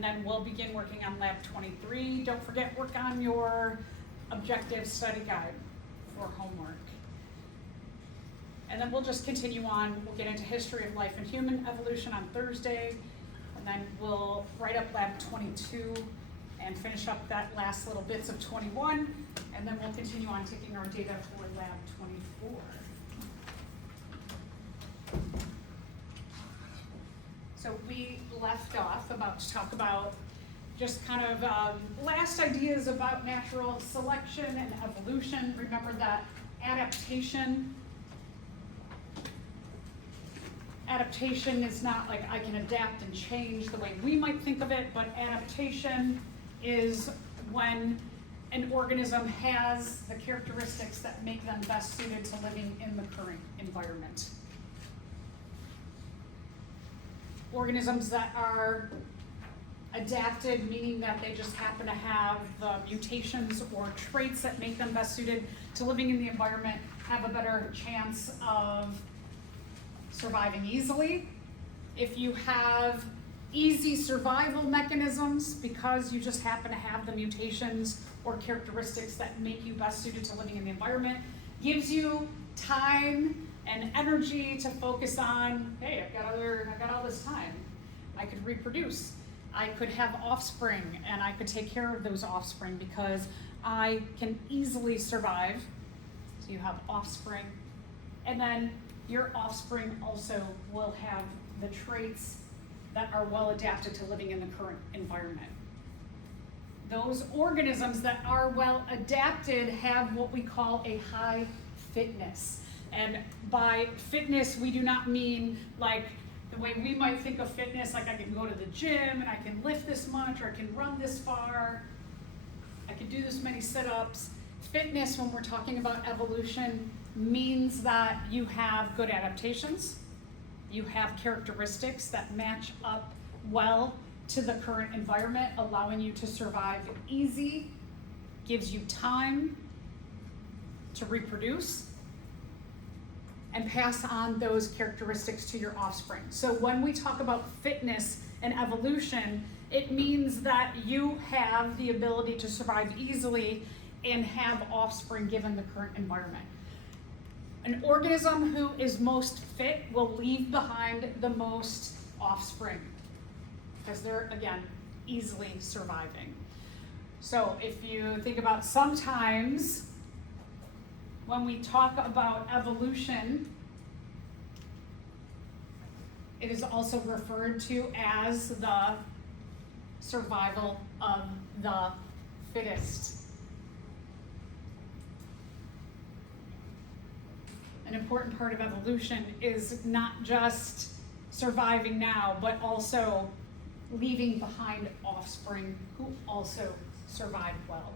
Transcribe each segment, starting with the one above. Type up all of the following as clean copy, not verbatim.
and then we'll begin working on Lab 23. Don't forget, work on your objective study guide for homework. And then we'll just continue on. We'll get into history of life and human evolution on Thursday, and then we'll write up Lab 22 and finish up that last little bits of 21, and then we'll continue on taking our data for Lab 24. So we left off to talk about just kind of last ideas about natural selection and evolution. Remember that adaptation is not like I can adapt and change the way we might think of it, but adaptation is when an organism has the characteristics that make them best suited to living in the current environment. Organisms that are adapted, meaning that they just happen to have the mutations or traits that make them best suited to living in the environment, have a better chance of surviving easily. If you have easy survival mechanisms because you just happen to have the mutations or characteristics that make you best suited to living in the environment, gives you time and energy to focus on, hey, I've got all this time. I could reproduce. I could have offspring, and I could take care of those offspring because I can easily survive. So you have offspring, and then your offspring also will have the traits that are well adapted to living in the current environment. Those organisms that are well adapted have what we call a high fitness. And by fitness, we do not mean like the way we might think of fitness, like I can go to the gym and I can lift this much, or I can run this far, I can do this many sit-ups. Fitness, when we're talking about evolution, means that you have good adaptations, you have characteristics that match up well to the current environment, allowing you to survive easy, gives you time to reproduce, and pass on those characteristics to your offspring. So when we talk about fitness and evolution, it means that you have the ability to survive easily and have offspring given the current environment. An organism who is most fit will leave behind the most offspring because they're, again, easily surviving. So if you think about sometimes when we talk about evolution, it is also referred to as the survival of the fittest. An important part of evolution is not just surviving now, but also leaving behind offspring who also survive well.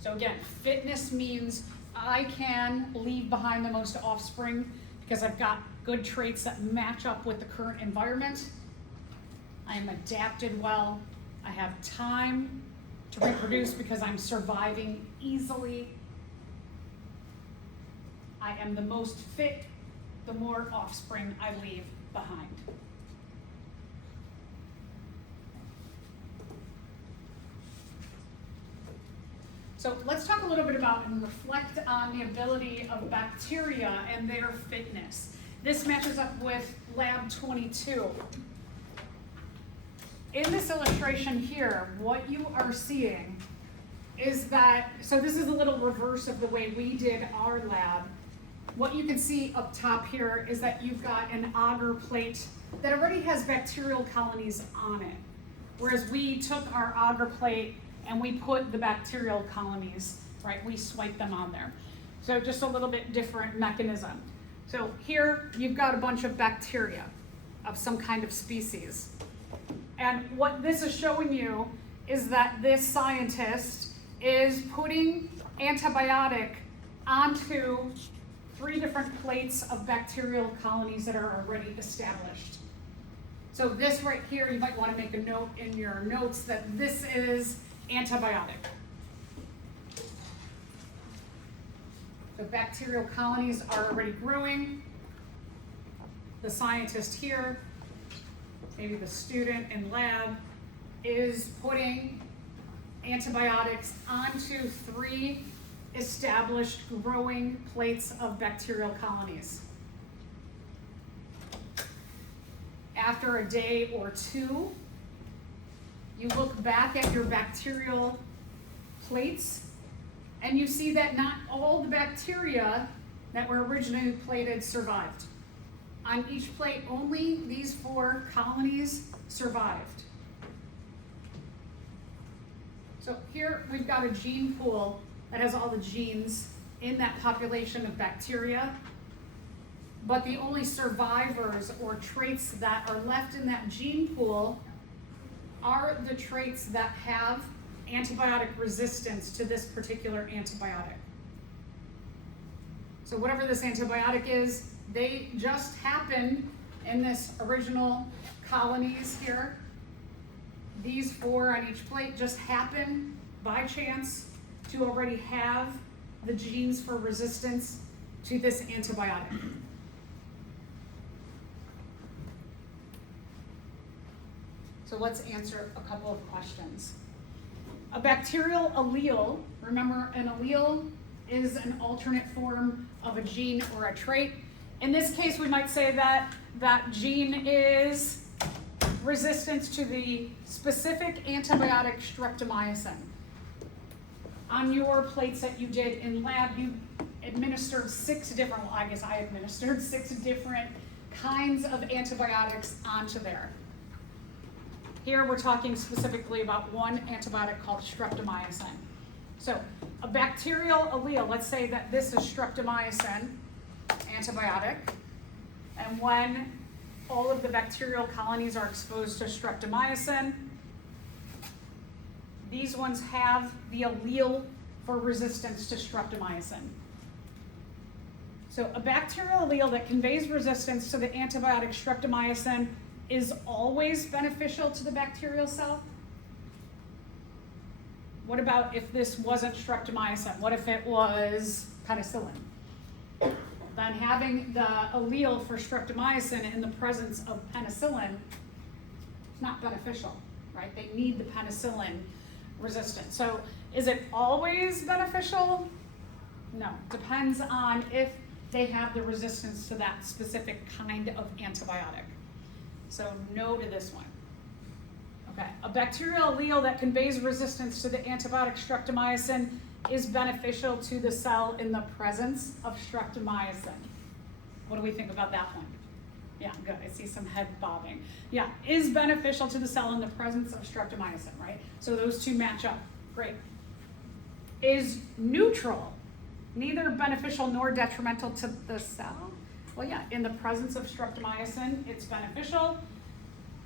So again, fitness means I can leave behind the most offspring because I've got good traits that match up with the current environment. I am adapted well. I have time to reproduce because I'm surviving easily. I am the most fit the more offspring I leave behind. So let's talk a little bit about and reflect on the ability of bacteria and their fitness. This matches up with Lab 22. In this illustration here, what you are seeing is that, so this is a little reverse of the way we did our lab. What you can see up top here is that you've got an agar plate that already has bacterial colonies on it. Whereas we took our agar plate and we put the bacterial colonies, right? We swipe them on there. So just a little bit different mechanism. So here you've got a bunch of bacteria of some kind of species. And what this is showing you is that this scientist is putting antibiotic onto 3 different plates of bacterial colonies that are already established. So this right here, you might want to make a note in your notes that this is antibiotic. The bacterial colonies are already growing. The scientist here, maybe the student in lab, is putting antibiotics onto 3 established growing plates of bacterial colonies. After a day or 2, you look back at your bacterial plates and you see that not all the bacteria that were originally plated survived. On each plate, only these 4 colonies survived. So here we've got a gene pool that has all the genes in that population of bacteria, but the only survivors or traits that are left in that gene pool are the traits that have antibiotic resistance to this particular antibiotic. So whatever this antibiotic is, they just happen in this original colonies here. These 4 on each plate just happen by chance to already have the genes for resistance to this antibiotic. So let's answer a couple of questions. A bacterial allele, remember an allele is an alternate form of a gene or a trait. In this case, we might say that that gene is resistance to the specific antibiotic streptomycin. On your plates that you did in lab, you administered 6 different, well, I guess I administered 6 different kinds of antibiotics onto there. Here we're talking specifically about one antibiotic called streptomycin. So a bacterial allele, let's say that this is streptomycin antibiotic, and when all of the bacterial colonies are exposed to streptomycin, these ones have the allele for resistance to streptomycin. So a bacterial allele that conveys resistance to the antibiotic streptomycin is always beneficial to the bacterial cell. What about if this wasn't streptomycin? What if it was penicillin? Then having the allele for streptomycin in the presence of penicillin is not beneficial, right? They need the penicillin resistance. So is it always beneficial? No, depends on if they have the resistance to that specific kind of antibiotic. So no to this one. Okay, a bacterial allele that conveys resistance to the antibiotic streptomycin is beneficial to the cell in the presence of streptomycin. What do we think about that one? Yeah, good, I see some head bobbing. Yeah, is beneficial to the cell in the presence of streptomycin, right? So those 2 match up, great. Is neutral, neither beneficial nor detrimental to the cell? Well, yeah, in the presence of streptomycin, it's beneficial.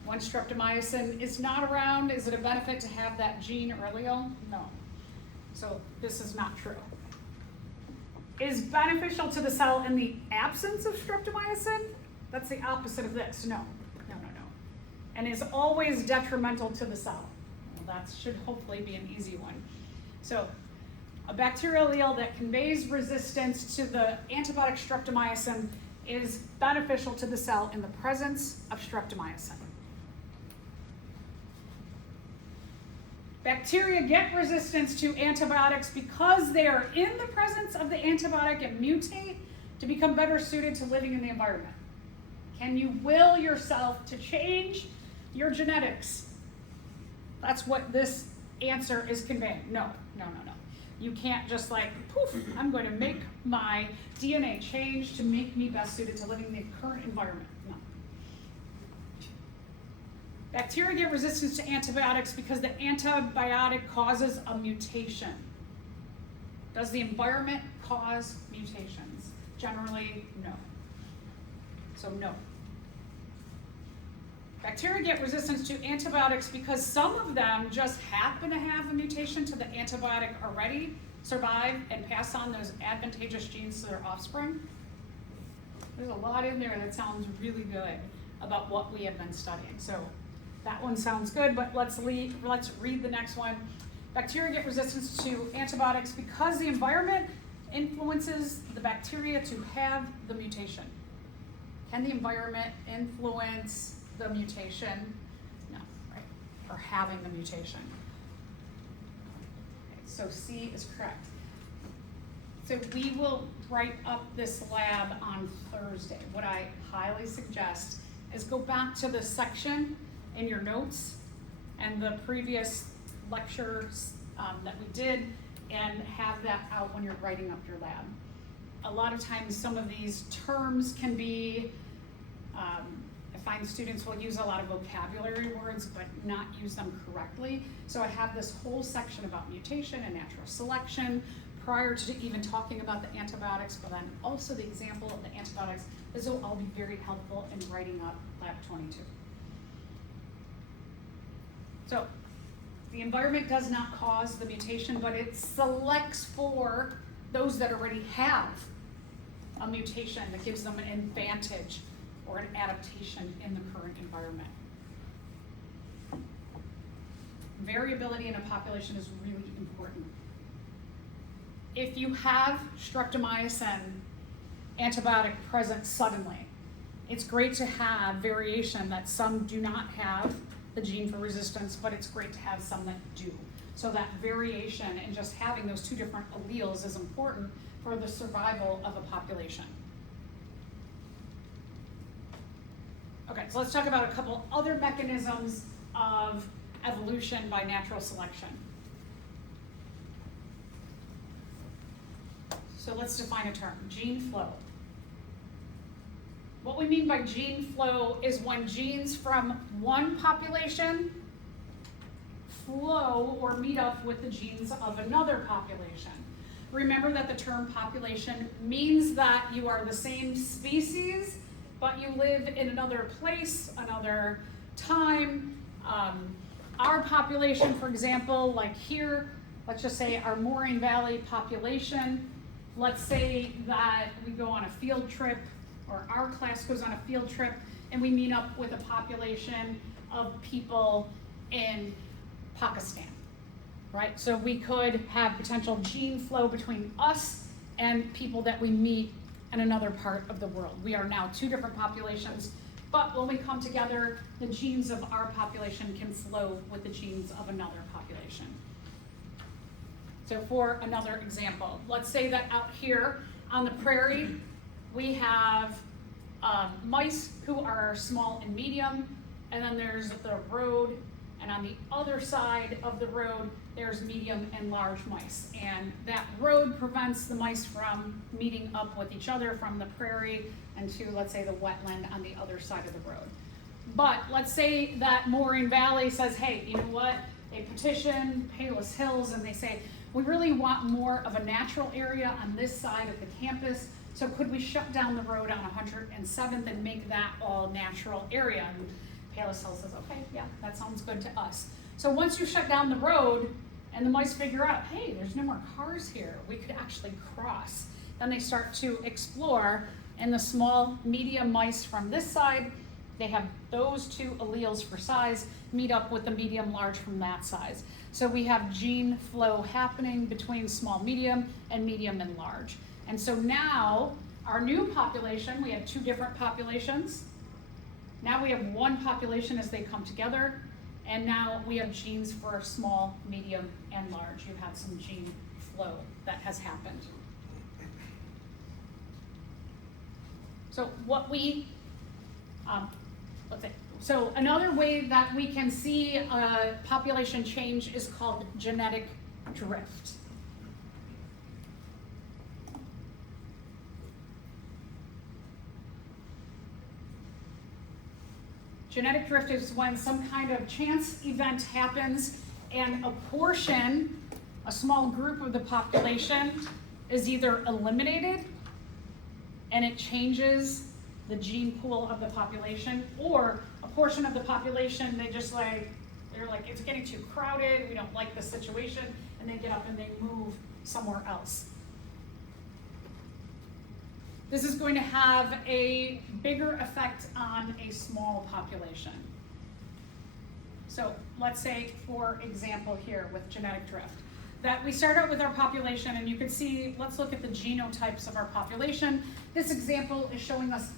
When streptomycin is not around, is it a benefit to have that gene or allele? No. So this is not true. Is beneficial to the cell in the absence of streptomycin? That's the opposite of this. No. And is always detrimental to the cell. Well, that should hopefully be an easy one. So a bacterial allele that conveys resistance to the antibiotic streptomycin is beneficial to the cell in the presence of streptomycin. Bacteria get resistance to antibiotics because they are in the presence of the antibiotic and mutate to become better suited to living in the environment. Can you will yourself to change your genetics? That's what this answer is conveying. No. You can't just like, poof, I'm going to make my DNA change to make me best suited to living in the current environment. No. Bacteria get resistance to antibiotics because the antibiotic causes a mutation. Does the environment cause mutations? Generally, no. So no. Bacteria get resistance to antibiotics because some of them just happen to have a mutation to the antibiotic already, survive, and pass on those advantageous genes to their offspring. There's a lot in there that sounds really good about what we have been studying. So that one sounds good, but let's read the next one. Bacteria get resistance to antibiotics because the environment influences the bacteria to have the mutation. Can the environment influence the mutation? No, right? or having the mutation. Okay, so C is correct. So we will write up this lab on Thursday. What I highly suggest is go back to the section in your notes and the previous lectures that we did and have that out when you're writing up your lab. A lot of times some of these terms can be, I find students will use a lot of vocabulary words but not use them correctly. So I have this whole section about mutation and natural selection prior to even talking about the antibiotics, but then also the example of the antibiotics. This will all be very helpful in writing up Lab 22. So the environment does not cause the mutation, but it selects for those that already have a mutation that gives them an advantage or an adaptation in the current environment. Variability in a population is really important. If you have streptomycin antibiotic present suddenly, it's great to have variation that some do not have the gene for resistance, but it's great to have some that do. So that variation and just having those two different alleles is important for the survival of a population. Okay, so let's talk about a couple other mechanisms of evolution by natural selection. So let's define a term, gene flow. What we mean by gene flow is when genes from one population flow or meet up with the genes of another population. Remember that the term population means that you are the same species, but you live in another place, another time. Our population, for example, like here, let's just say our Moraine Valley population, let's say that we go on a field trip, or our class goes on a field trip, and we meet up with a population of people in Pakistan, right? So we could have potential gene flow between us and people that we meet in another part of the world. We are now two different populations, but when we come together, the genes of our population can flow with the genes of another population. So for another example, let's say that out here on the prairie, we have mice who are small and medium, and then there's the road, and on the other side of the road, there's medium and large mice. And that road prevents the mice from meeting up with each other from the prairie and to, let's say, the wetland on the other side of the road. But let's say that Moraine Valley says, hey, you know what? They petition Palos Hills and they say, we really want more of a natural area on this side of the campus. So could we shut down the road on 107th and make that all natural area? And Palos Hills says, okay, yeah, that sounds good to us. So once you shut down the road and the mice figure out, hey, there's no more cars here, we could actually cross. Then they start to explore, and the small, medium mice from this side, they have those two alleles for size, meet up with the medium, large from that size. So we have gene flow happening between small, medium, and medium and large. And so now, our new population, we had two different populations. Now we have one population as they come together, and now we have genes for small, medium, and large. You've had some gene flow that has happened. So what we, so another way that we can see a population change is called genetic drift. Genetic drift is when some kind of chance event happens and a portion, a small group of the population is either eliminated and it changes the gene pool of the population, or a portion of the population, they're like, it's getting too crowded, we don't like the situation, and they get up and they move somewhere else. This is going to have a bigger effect on a small population. So let's say, for example here with genetic drift, that we start out with our population and you can see, let's look at the genotypes of our population. This example is showing us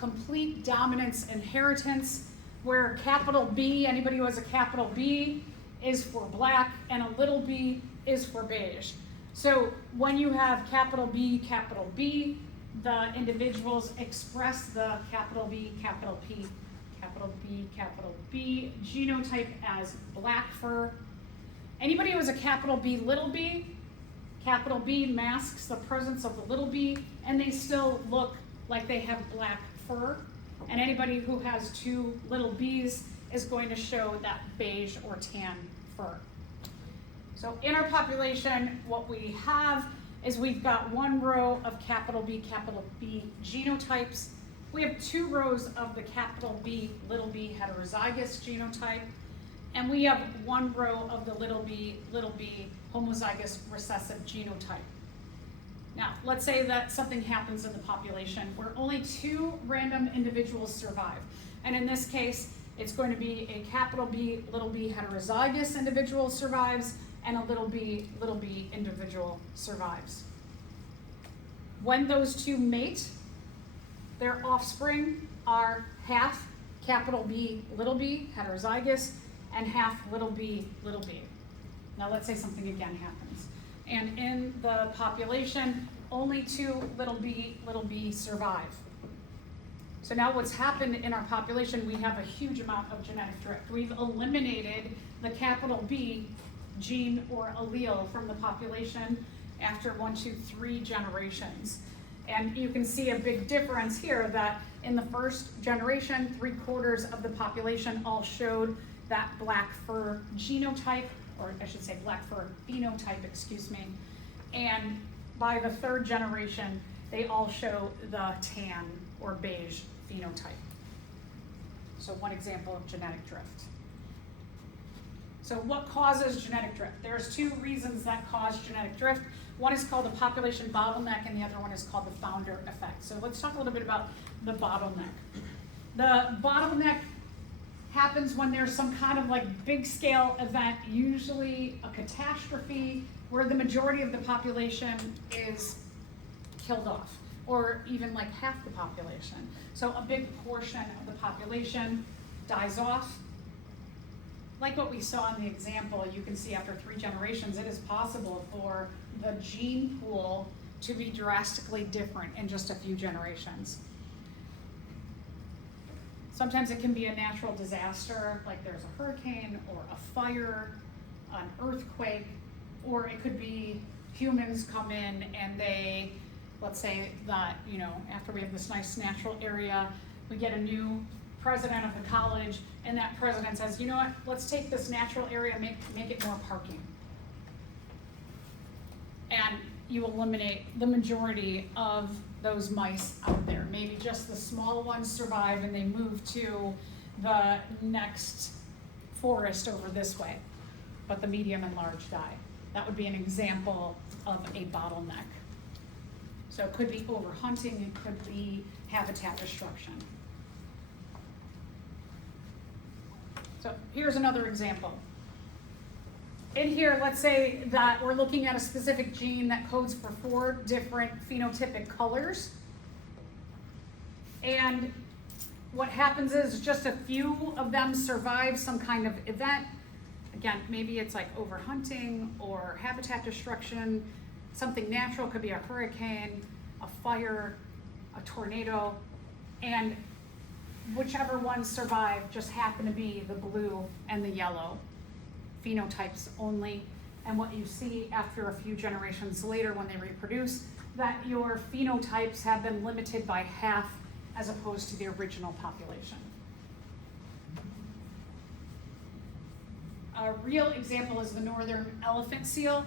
complete dominance inheritance where capital B, anybody who has a capital B, is for black, and a little b is for beige. So when you have capital B, the individuals express the capital B, capital P, capital B genotype as black fur. Anybody who has a capital B, capital B masks the presence of the little b, and they still look like they have black fur. And anybody who has two little b's is going to show that beige or tan fur. So in our population, what we have is we've got one row of capital B genotypes. We have two rows of the capital B heterozygous genotype, and we have one row of the little b homozygous recessive genotype. Now, let's say that something happens in the population where only two random individuals survive. And in this case, it's going to be a capital B heterozygous individual survives, and a little b individual survives. When those two mate, their offspring are half capital B heterozygous and half little b. Now let's say something again happens. And in the population, only two little b survive. So now what's happened in our population, we have a huge amount of genetic drift. We've eliminated the capital B gene or allele from the population after 1, 2, 3 generations. And you can see a big difference here that in the first generation, 3/4 of the population all showed that black fur genotype, or I should say black fur phenotype, excuse me. And by the third generation, they all show the tan or beige phenotype. So one example of genetic drift. So what causes genetic drift? There's two reasons that cause genetic drift. One is called the population bottleneck, and the other one is called the founder effect. So let's talk a little bit about the bottleneck. The bottleneck happens when there's some kind of like big scale event, usually a catastrophe, where the majority of the population is killed off, or even like half the population. So a big portion of the population dies off. Like what we saw in the example, you can see after 3 generations, it is possible for the gene pool to be drastically different in just a few generations. Sometimes it can be a natural disaster, like there's a hurricane or a fire, an earthquake, or it could be humans come in and they, let's say that, you know, after we have this nice natural area, we get a new president of the college, and that president says, you know what, let's take this natural area and make it more parking. And you eliminate the majority of those mice out there. Maybe just the small ones survive and they move to the next forest over this way, but the medium and large die. That would be an example of a bottleneck. So it could be overhunting, it could be habitat destruction. So here's another example. In here, let's say that we're looking at a specific gene that codes for 4 different phenotypic colors. And what happens is just a few of them survive some kind of event. Again, maybe it's like overhunting or habitat destruction, something natural, could be a hurricane, a fire, a tornado, and whichever ones survive just happen to be the blue and the yellow phenotypes only. And what you see after a few generations later when they reproduce, that your phenotypes have been limited by half as opposed to the original population. A real example is the northern elephant seal.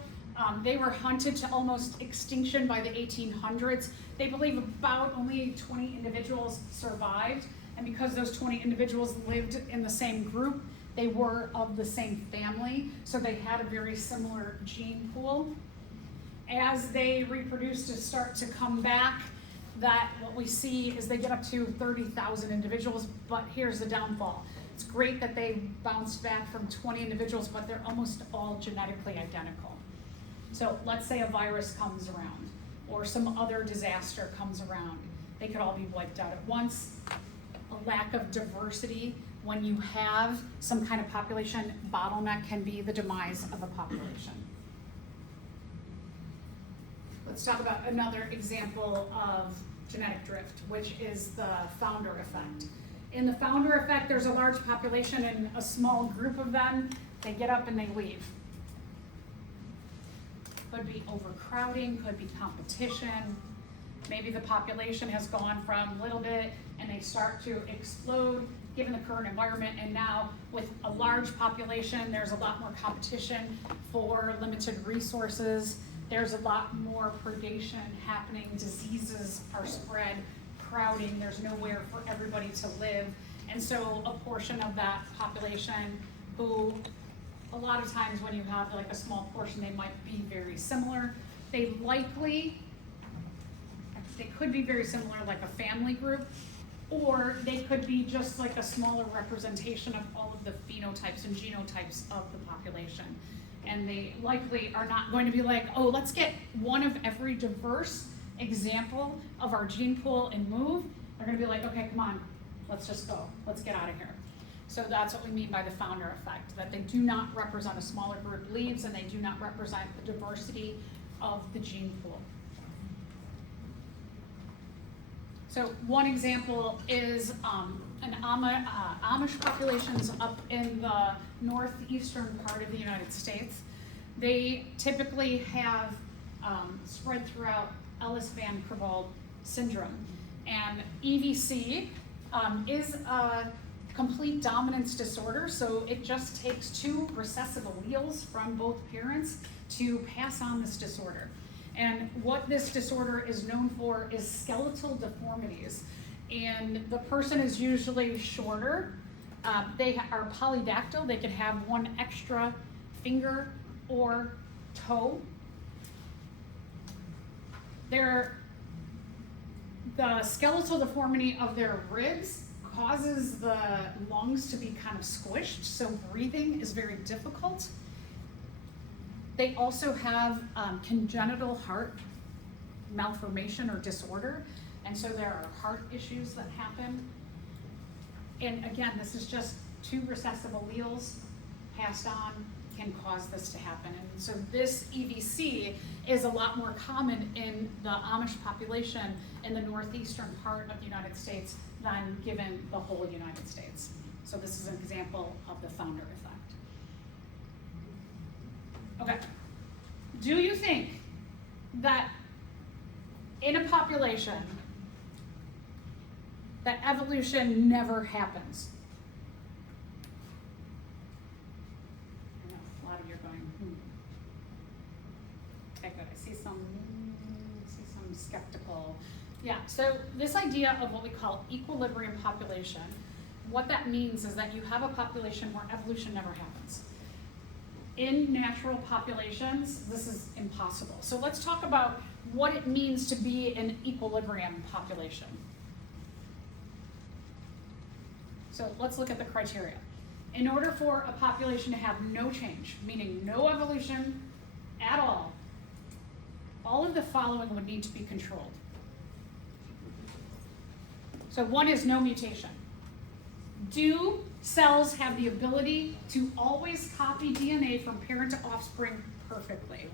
They were hunted to almost extinction by the 1800s. They believe about only 20 individuals survived. And because those 20 individuals lived in the same group, they were of the same family, so they had a very similar gene pool. As they reproduce to start to come back, that what we see is they get up to 30,000 individuals, but here's the downfall. It's great that they bounced back from 20 individuals, but they're almost all genetically identical. So let's say a virus comes around, or some other disaster comes around. They could all be wiped out at once. A lack of diversity when you have some kind of population bottleneck, can be the demise of a population. Let's talk about another example of genetic drift, which is the founder effect. In the founder effect, there's a large population and a small group of them, they get up and they leave. Could be overcrowding, could be competition. Maybe the population has gone from little bit and they start to explode given the current environment, and now with a large population, there's a lot more competition for limited resources. There's a lot more predation happening, diseases are spread, crowding, there's nowhere for everybody to live. And so a portion of that population who, a lot of times when you have like a small portion, they might be very similar. They could be very similar like a family group, or they could be just like a smaller representation of all of the phenotypes and genotypes of the population. And they likely are not going to be like, oh, let's get one of every diverse example of our gene pool and move. They're gonna be like, okay, come on, let's just go, let's get out of here. So that's what we mean by the founder effect, that they do not represent a smaller group leaves and they do not represent the diversity of the gene pool. So one example is Amish populations up in the northeastern part of the United States. They typically have spread throughout Ellis-Van Creveld syndrome. And EVC is a complete dominance disorder, so it just takes two recessive alleles from both parents to pass on this disorder. And what this disorder is known for is skeletal deformities. And the person is usually shorter. They are polydactyl. They could have one extra finger or toe. The skeletal deformity of their ribs causes the lungs to be kind of squished, so breathing is very difficult. They also have congenital heart malformation or disorder, and so there are heart issues that happen. And again, this is just two recessive alleles passed on can cause this to happen. And so this EVC is a lot more common in the Amish population in the northeastern part of the United States than given the whole United States. So this is an example of the founder effect. Okay, do you think that in a population that evolution never happens? I know, a lot of you are going, Okay, good, I see some skeptical. Yeah, so this idea of what we call equilibrium population, what that means is that you have a population where evolution never happens. In natural populations, this is impossible. So let's talk about what it means to be an equilibrium population. So let's look at the criteria. In order for a population to have no change, meaning no evolution at all of the following would need to be controlled. So one is no mutation. Do cells have the ability to always copy DNA from parent to offspring perfectly?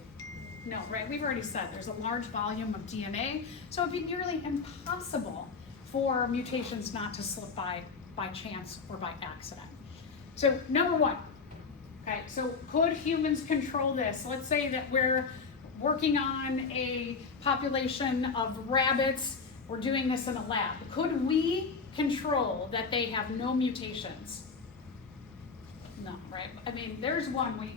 No, right? We've already said there's a large volume of DNA, so it'd be nearly impossible for mutations not to slip by chance or by accident. So number one, okay, so could humans control this? Let's say that we're working on a population of rabbits, we're doing this in a lab. Could we control that they have no mutations? No, right? I mean, there's one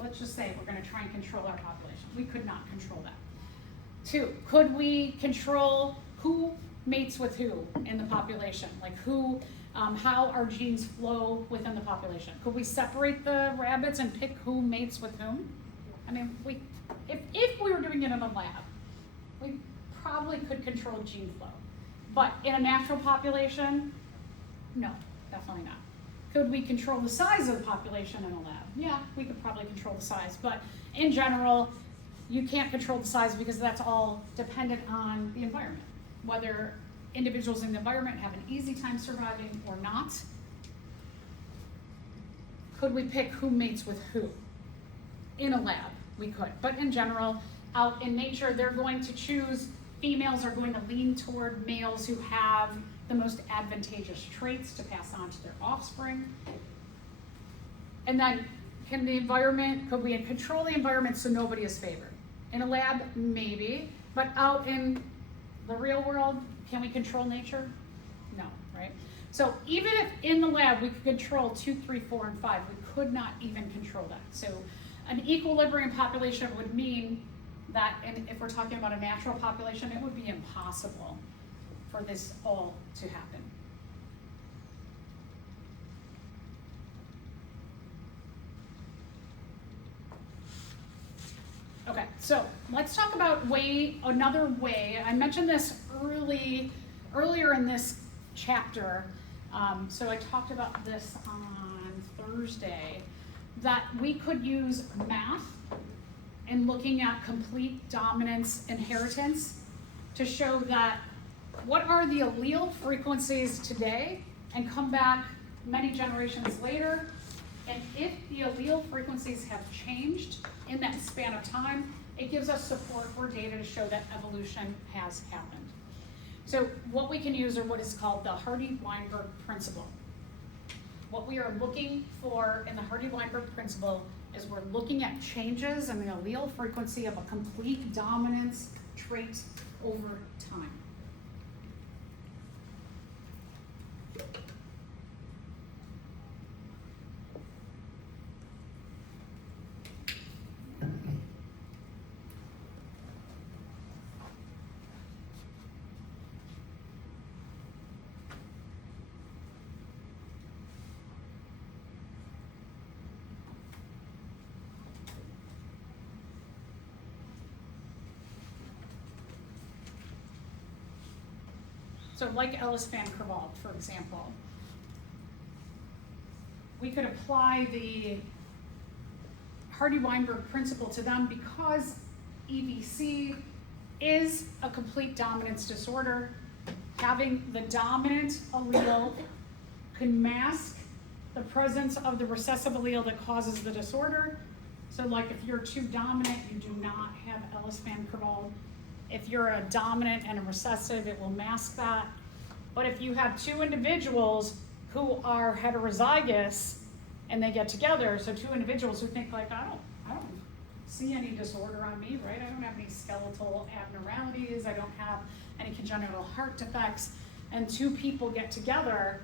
let's just say we're gonna try and control our population. We could not control that. Two, could we control who mates with who in the population? Like how our genes flow within the population? Could we separate the rabbits and pick who mates with whom? I mean, if we were doing it in a lab, we probably could control gene flow. But in a natural population, no, definitely not. Could we control the size of the population in a lab? Yeah, we could probably control the size, but in general, you can't control the size because that's all dependent on the environment. Whether individuals in the environment have an easy time surviving or not, could we pick who mates with who? In a lab, we could. But in general, out in nature, they're going to choose, females are going to lean toward males who have the most advantageous traits to pass on to their offspring. And then, could we control the environment so nobody is favored? In a lab, maybe, but out in the real world, can we control nature? No, right? So even if in the lab we could control 2, 3, 4, and 5, we could not even control that. So an equilibrium population would mean that, and if we're talking about a natural population, it would be impossible for this all to happen. Okay, so let's talk about another way. I mentioned this earlier in this chapter. So I talked about this on Thursday, that we could use math in looking at complete dominance inheritance to show that what are the allele frequencies today, and come back many generations later, and if the allele frequencies have changed in that span of time, it gives us support for data to show that evolution has happened. So what we can use are what is called the Hardy-Weinberg principle. What we are looking for in the Hardy-Weinberg principle is we're looking at changes in the allele frequency of a complete dominance trait over time. So like Ellis van Creveld, for example, we could apply the Hardy-Weinberg principle to them because EBC is a complete dominance disorder. Having the dominant allele can mask the presence of the recessive allele that causes the disorder. So like if you're too dominant, you do not have Ellis van Creveld. If you're a dominant and a recessive, it will mask that. But if you have two individuals who are heterozygous and they get together, so two individuals who think like, I don't see any disorder on me, right? I don't have any skeletal abnormalities, I don't have any congenital heart defects, and two people get together,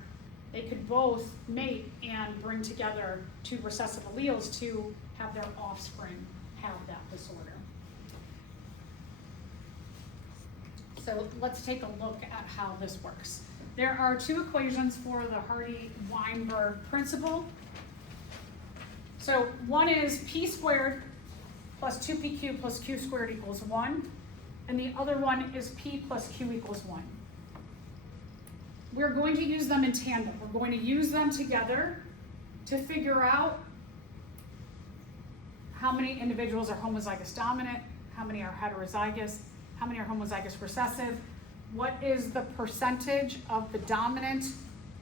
they could both mate and bring together two recessive alleles to have their offspring have that disorder. So let's take a look at how this works. There are two equations for the Hardy-Weinberg principle. So one is p squared plus 2pq plus q squared equals 1, and the other one is p plus q equals 1. We're going to use them in tandem. We're going to use them together to figure out how many individuals are homozygous dominant, how many are heterozygous, how many are homozygous recessive, what is the percentage of the dominant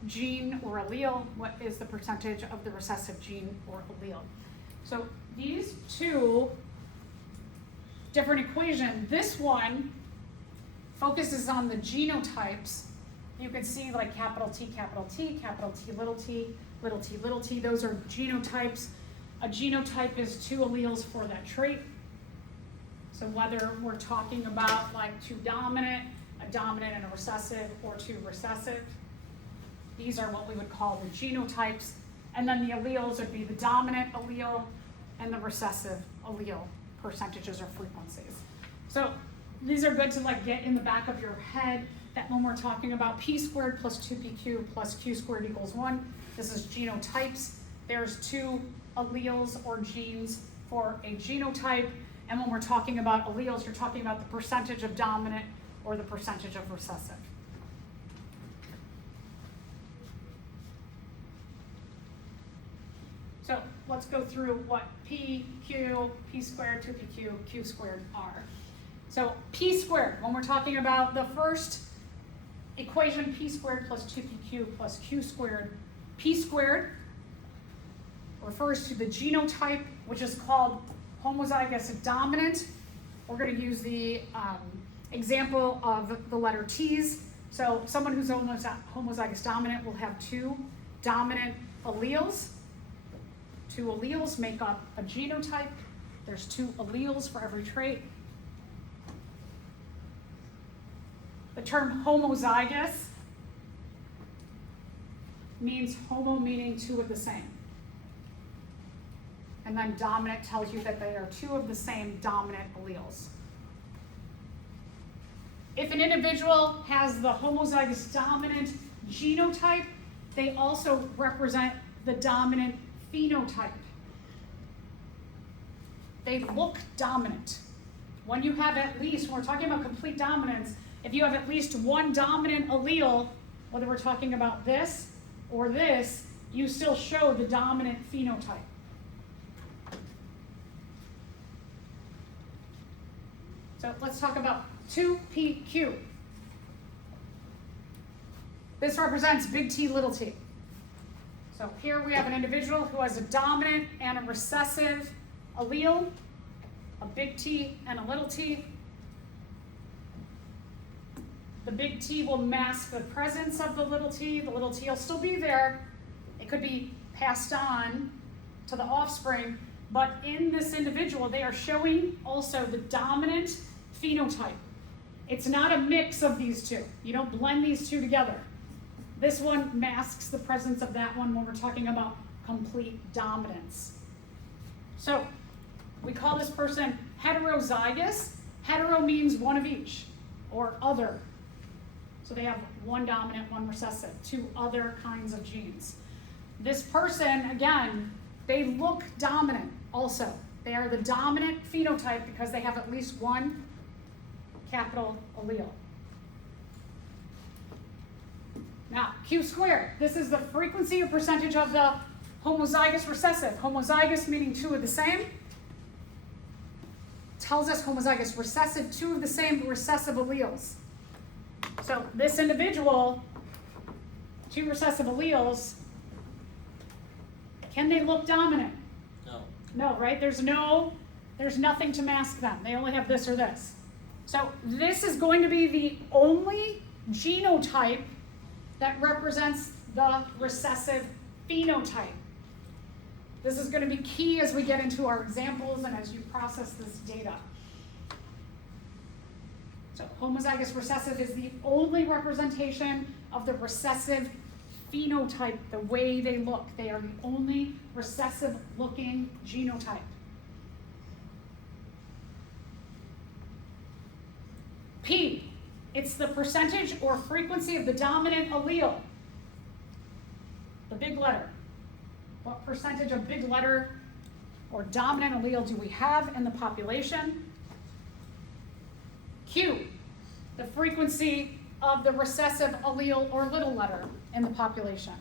gene or allele, what is the percentage of the recessive gene or allele. So these two different equations, this one focuses on the genotypes. You can see like capital T, capital T, capital T, little t, little t, little t, those are genotypes. A genotype is two alleles for that trait. So whether we're talking about like two dominant, a dominant and a recessive, or two recessive, these are what we would call the genotypes. And then the alleles would be the dominant allele and the recessive allele percentages or frequencies. So these are good to like get in the back of your head that when we're talking about p squared plus 2pq plus q squared equals 1, this is genotypes. There's two alleles or genes for a genotype. And when we're talking about alleles, you're talking about the percentage of dominant or the percentage of recessive. So let's go through what p, q, p squared, 2pq, q squared are. So p squared, when we're talking about the first equation, p squared plus 2pq plus q squared, p squared refers to the genotype, which is called homozygous dominant. We're going to use the example of the letter T's. So someone who's homozygous dominant will have two dominant alleles. Two alleles make up a genotype. There's two alleles for every trait. The term homozygous means homo meaning two of the same. And then dominant tells you that they are two of the same dominant alleles. If an individual has the homozygous dominant genotype, they also represent the dominant phenotype. They look dominant. When you have at least, when we're talking about complete dominance, if you have at least one dominant allele, whether we're talking about this or this, you still show the dominant phenotype. So let's talk about 2PQ. This represents big T, little t. So here we have an individual who has a dominant and a recessive allele, a big T and a little t. The big T will mask the presence of the little t will still be there. It could be passed on to the offspring, but in this individual, they are showing also the dominant phenotype. It's not a mix of these two. You don't blend these two together. This one masks the presence of that one when we're talking about complete dominance. So we call this person heterozygous. Hetero means one of each, or other. So they have one dominant, one recessive, two other kinds of genes. This person, again, they look dominant also. They are the dominant phenotype because they have at least one capital allele. Now, Q squared, this is the frequency or percentage of the homozygous recessive. Homozygous meaning two of the same. Tells us homozygous recessive, two of the same recessive alleles. So this individual, two recessive alleles, can they look dominant? No. No, right? There's nothing to mask them. They only have this or this. So this is going to be the only genotype that represents the recessive phenotype. This is going to be key as we get into our examples and as you process this data. So homozygous recessive is the only representation of the recessive phenotype, the way they look. They are the only recessive looking genotype. P, it's the percentage or frequency of the dominant allele, the big letter. What percentage of big letter or dominant allele do we have in the population? Q, the frequency of the recessive allele or little letter in the population.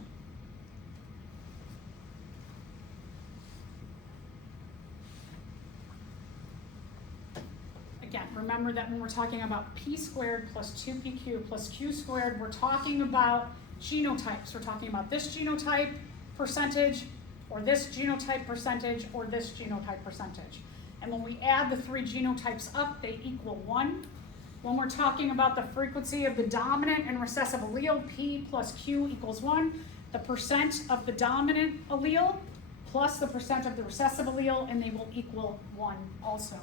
Again, remember that when we're talking about P squared plus 2PQ plus Q squared, we're talking about genotypes. We're talking about this genotype percentage, or this genotype percentage, or this genotype percentage. And when we add the three genotypes up, they equal 1. When we're talking about the frequency of the dominant and recessive allele, P plus Q equals 1, the percent of the dominant allele plus the percent of the recessive allele, and they will equal 1 also.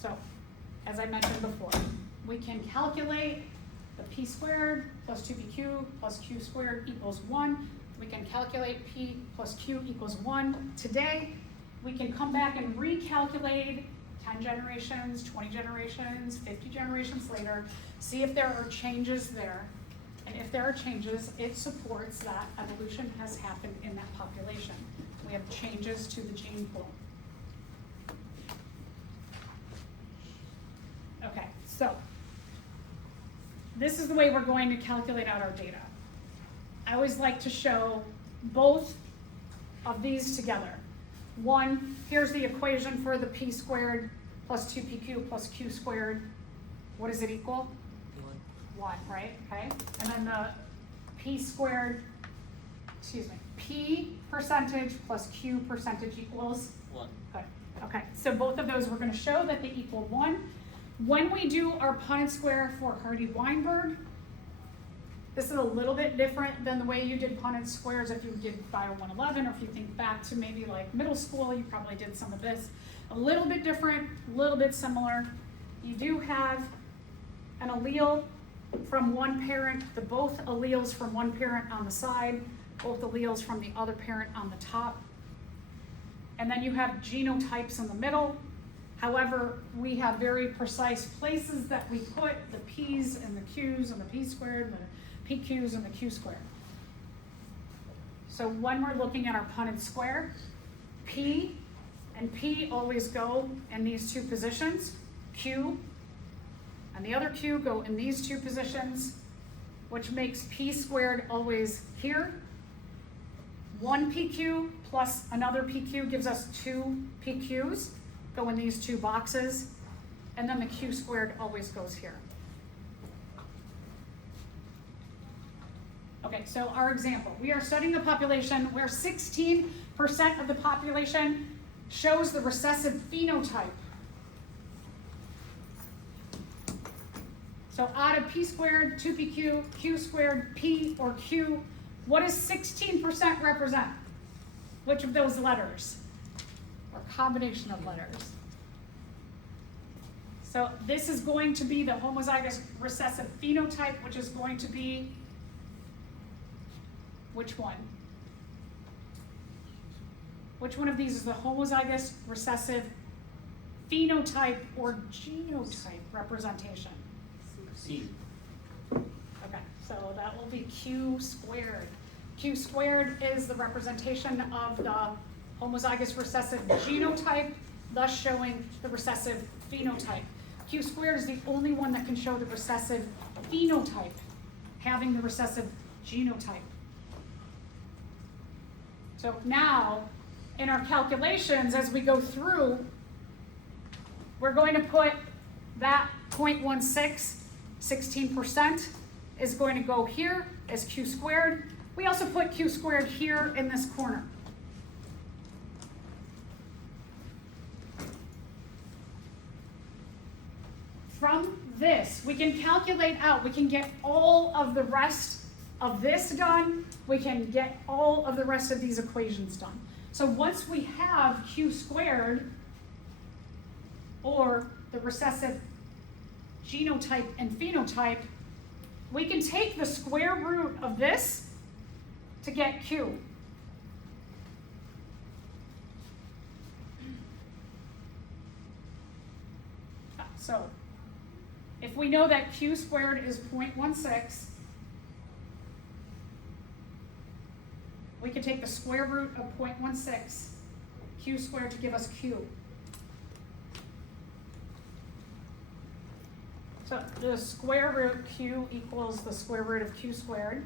So, as I mentioned before, we can calculate the P squared plus 2PQ plus Q squared equals 1. We can calculate P plus Q equals 1 today. We can come back and recalculate 10 generations, 20 generations, 50 generations later, see if there are changes there. And if there are changes, it supports that evolution has happened in that population. We have changes to the gene pool. Okay, so this is the way we're going to calculate out our data. I always like to show both of these together. One, here's the equation for the P squared plus 2PQ plus Q squared. What does it equal? 1, right? Okay. And then P squared, P percentage plus Q percentage equals? 1. Good. Okay, so both of those we're going to show that they equal 1. When we do our Punnett square for Hardy-Weinberg, this is a little bit different than the way you did Punnett squares if you did Bio 111, or if you think back to maybe like middle school, you probably did some of this. A little bit different, a little bit similar. You do have an allele from one parent, both alleles from one parent on the side, both alleles from the other parent on the top. And then you have genotypes in the middle. However, we have very precise places that we put the P's and the Q's and the P squared and the PQs and the Q squared. So when we're looking at our Punnett square, P and P always go in these two positions. Q and the other Q go in these two positions, which makes P squared always here. One PQ plus another PQ gives us two PQs, go in these two boxes, and then the Q squared always goes here. Okay, so our example, we are studying a population where 16% of the population shows the recessive phenotype. So out of P squared, 2PQ, Q squared, P or Q, what does 16% represent? Which of those letters? Or combination of letters? So this is going to be the homozygous recessive phenotype, which is going to be which one? Which one of these is the homozygous recessive phenotype or genotype representation? C. Okay, so that will be Q squared. Q squared is the representation of the homozygous recessive genotype, thus showing the recessive phenotype. Q squared is the only one that can show the recessive phenotype, having the recessive genotype. So now, in our calculations, as we go through, we're going to put that 0.16, 16% is going to go here as Q squared. We also put Q squared here in this corner. From this, we can calculate out, we can get all of the rest of this done, we can get all of the rest of these equations done. So once we have Q squared, or the recessive genotype and phenotype, we can take the square root of this to get Q. So if we know that Q squared is 0.16, we can take the square root of 0.16, Q squared, to give us Q. So the square root Q equals the square root of Q squared.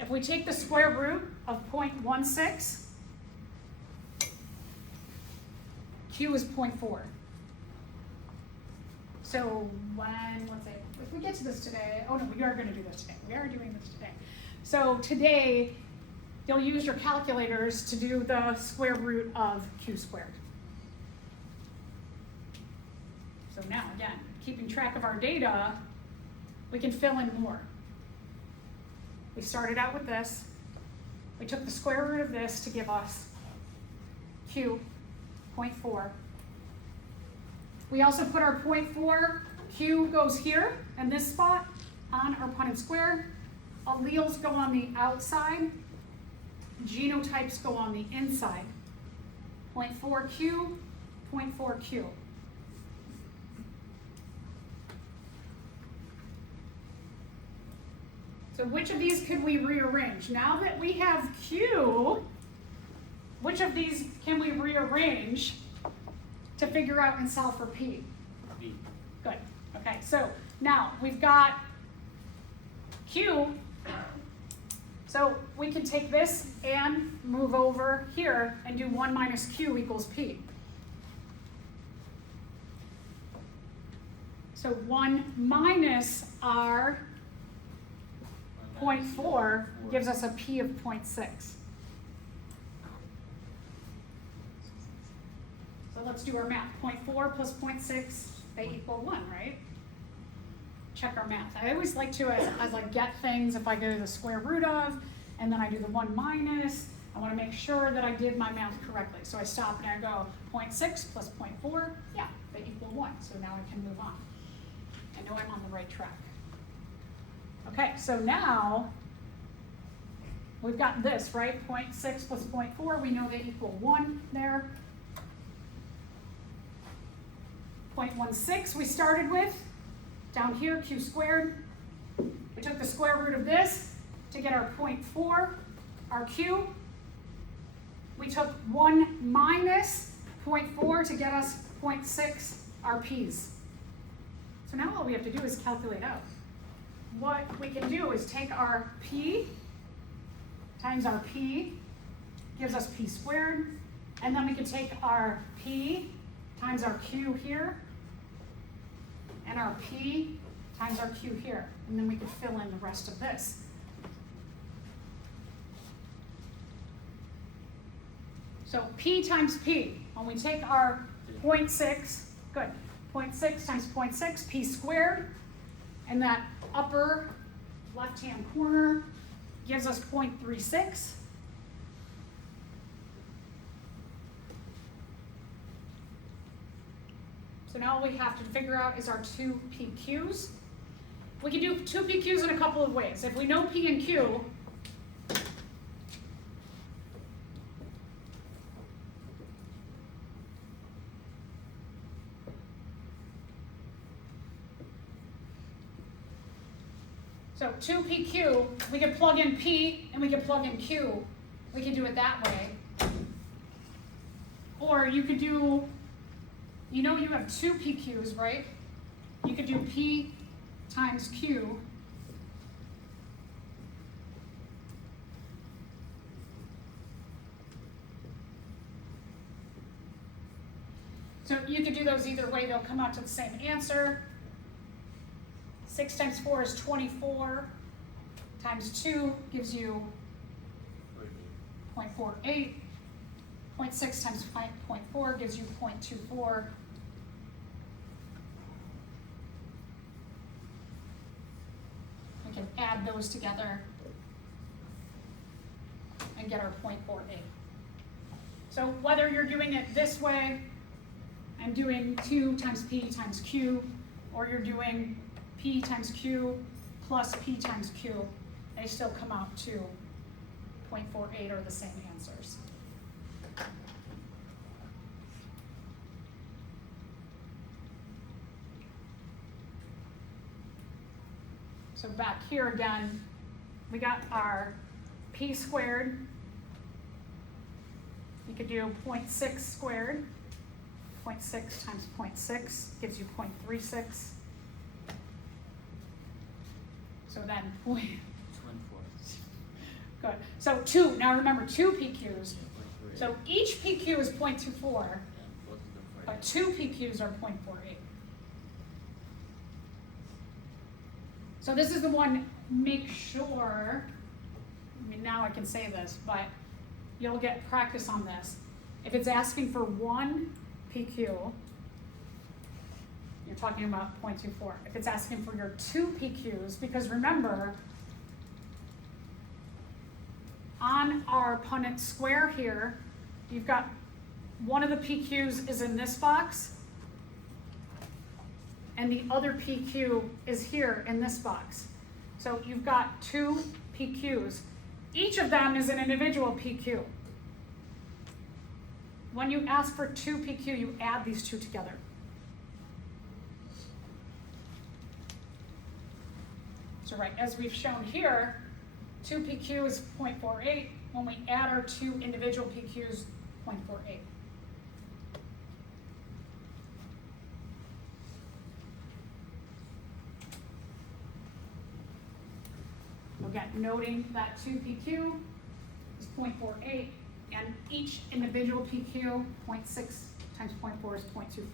If we take the square root of 0.16, Q is 0.4. So let's say, if we get to this today, oh no, we are going to do this today. We are doing this today. So today, you'll use your calculators to do the square root of Q squared. So now, again, keeping track of our data, we can fill in more. We started out with this. We took the square root of this to give us Q, 0.4. We also put our 0.4, Q goes here in this spot on our Punnett square. Alleles go on the outside. Genotypes go on the inside. 0.4Q, 0.4Q. So which of these could we rearrange? Now that we have Q, which of these can we rearrange to figure out and solve for P? B. Good. Okay, so now we've got Q. So we can take this and move over here and do 1 minus Q equals P. So 1 minus our 0.4 gives us a P of 0.6. So let's do our math. 0.4 plus 0.6, they equal 1, right? Check our math. I always like to, as I get things, if I go to the square root of, and then I do the 1 minus, I want to make sure that I did my math correctly. So I stop and I go 0.6 plus 0.4, yeah, they equal 1. So now I can move on. I know I'm on the right track. Okay, so now we've got this, right? 0.6 plus 0.4, we know they equal 1 there. 0.16 we started with, down here, q squared. We took the square root of this to get our 0.4, our q. We took 1 minus 0.4 to get us 0.6, our p's. So now all we have to do is calculate out. What we can do is take our p times our p, gives us p squared, and then we can take our p times our q here, and our p times our q here, and then we can fill in the rest of this. So p times p, when we take our 0.6, good, 0.6 times 0.6, p squared, and that upper left-hand corner gives us 0.36. So now all we have to figure out is our 2 PQs. We can do 2 PQs in a couple of ways. If we know P and Q, so 2 PQ, we can plug in P and we can plug in Q. We can do it that way. Or you could do, you know you have 2 PQs, right? You could do P times Q. So you could do those either way, they'll come out to the same answer. 6 times 4 is 24, times 2 gives you 0.48. 0.6 times 0.4 gives you 0.24. We can add those together and get our 0.48. So whether you're doing it this way and doing 2 times P times Q, or you're doing P times Q plus P times Q, they still come out to 0.48 or the same answers. So back here again, we got our P squared. You could do 0.6 squared. 0.6 times 0.6 gives you 0.36. So then, good. So 2, now remember 2 PQs. So each PQ is 0.24, but 2 PQs are 0.48. So this is the one, make sure, I mean now I can say this, but you'll get practice on this. If it's asking for 1 PQ, you're talking about 0.24. If it's asking for your 2 PQs, because remember, on our Punnett square here, you've got one of the PQs is in this box, and the other PQ is here in this box. So you've got 2 PQs. Each of them is an individual PQ. When you ask for 2 PQ, you add these 2 together. So right, as we've shown here, 2 PQ is 0.48. When we add our 2 individual PQs, 0.48. Again, noting that 2 PQ is 0.48, and each individual PQ, 0.6 times 0.4 is 0.24.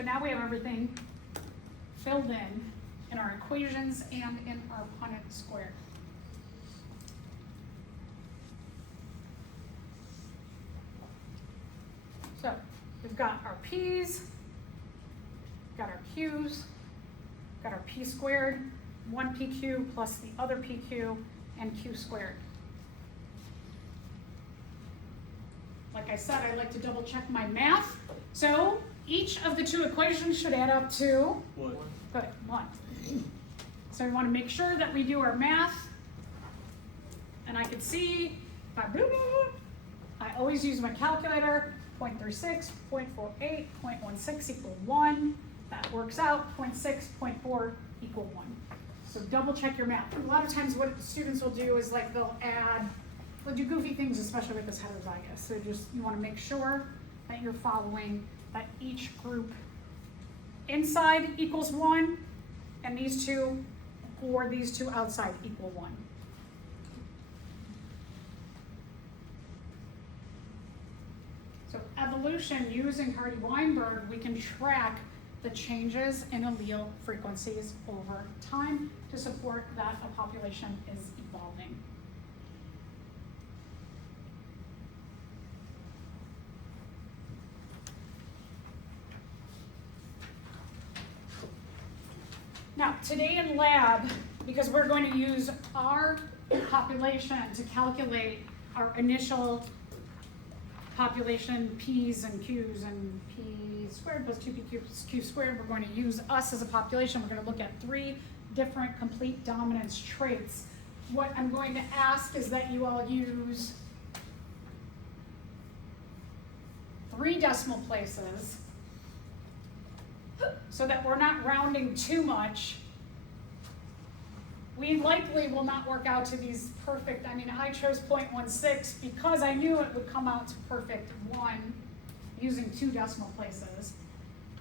So now we have everything filled in our equations and in our Punnett squared. So we've got our p's, got our q's, got our p squared, 1 pq plus the other pq, and q squared. Like I said, I like to double check my math. So each of the two equations should add up to? What? Good, 1. So we want to make sure that we do our math. And I can see, I always use my calculator, 0.36, 0.48, 0.16 equal 1. That works out, 0.6, 0.4 equal 1. So double check your math. A lot of times what students will do is like they'll do goofy things, especially with this heterozygous. So just, you want to make sure that you're following that each group inside equals 1, and these two, or these two outside equal 1. So evolution, using Hardy-Weinberg, we can track the changes in allele frequencies over time to support that a population is evolving. Now, today in lab, because we're going to use our population to calculate our initial population p's and q's, and p squared plus 2pq plus q squared, we're going to use us as a population. We're going to look at 3 different complete dominance traits. What I'm going to ask is that you all use 3 decimal places so that we're not rounding too much. We likely will not work out to these perfect, I mean, I chose 0.16 because I knew it would come out to perfect 1 using 2 decimal places.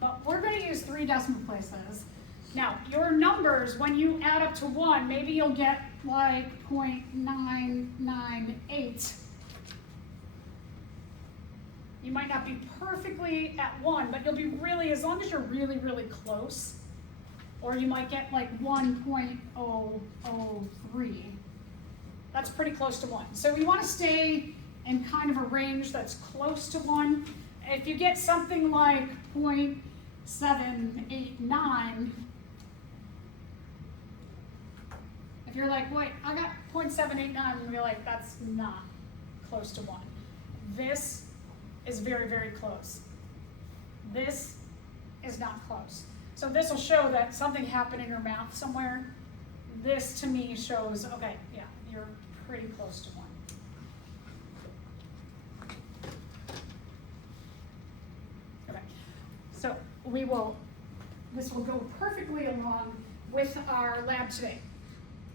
But we're going to use 3 decimal places. Now, your numbers, when you add up to 1, maybe you'll get like 0.998. You might not be perfectly at 1, but you'll be really, as long as you're really, really close, or you might get like 1.003. That's pretty close to 1. So we want to stay in kind of a range that's close to 1. If you get something like 0.789, if you're like, wait, I got 0.789, and you're like, that's not close to 1. This is very, very close. This is not close. So this will show that something happened in your math somewhere. This to me shows, okay, yeah, you're pretty close to 1. Okay, so this will go perfectly along with our lab today.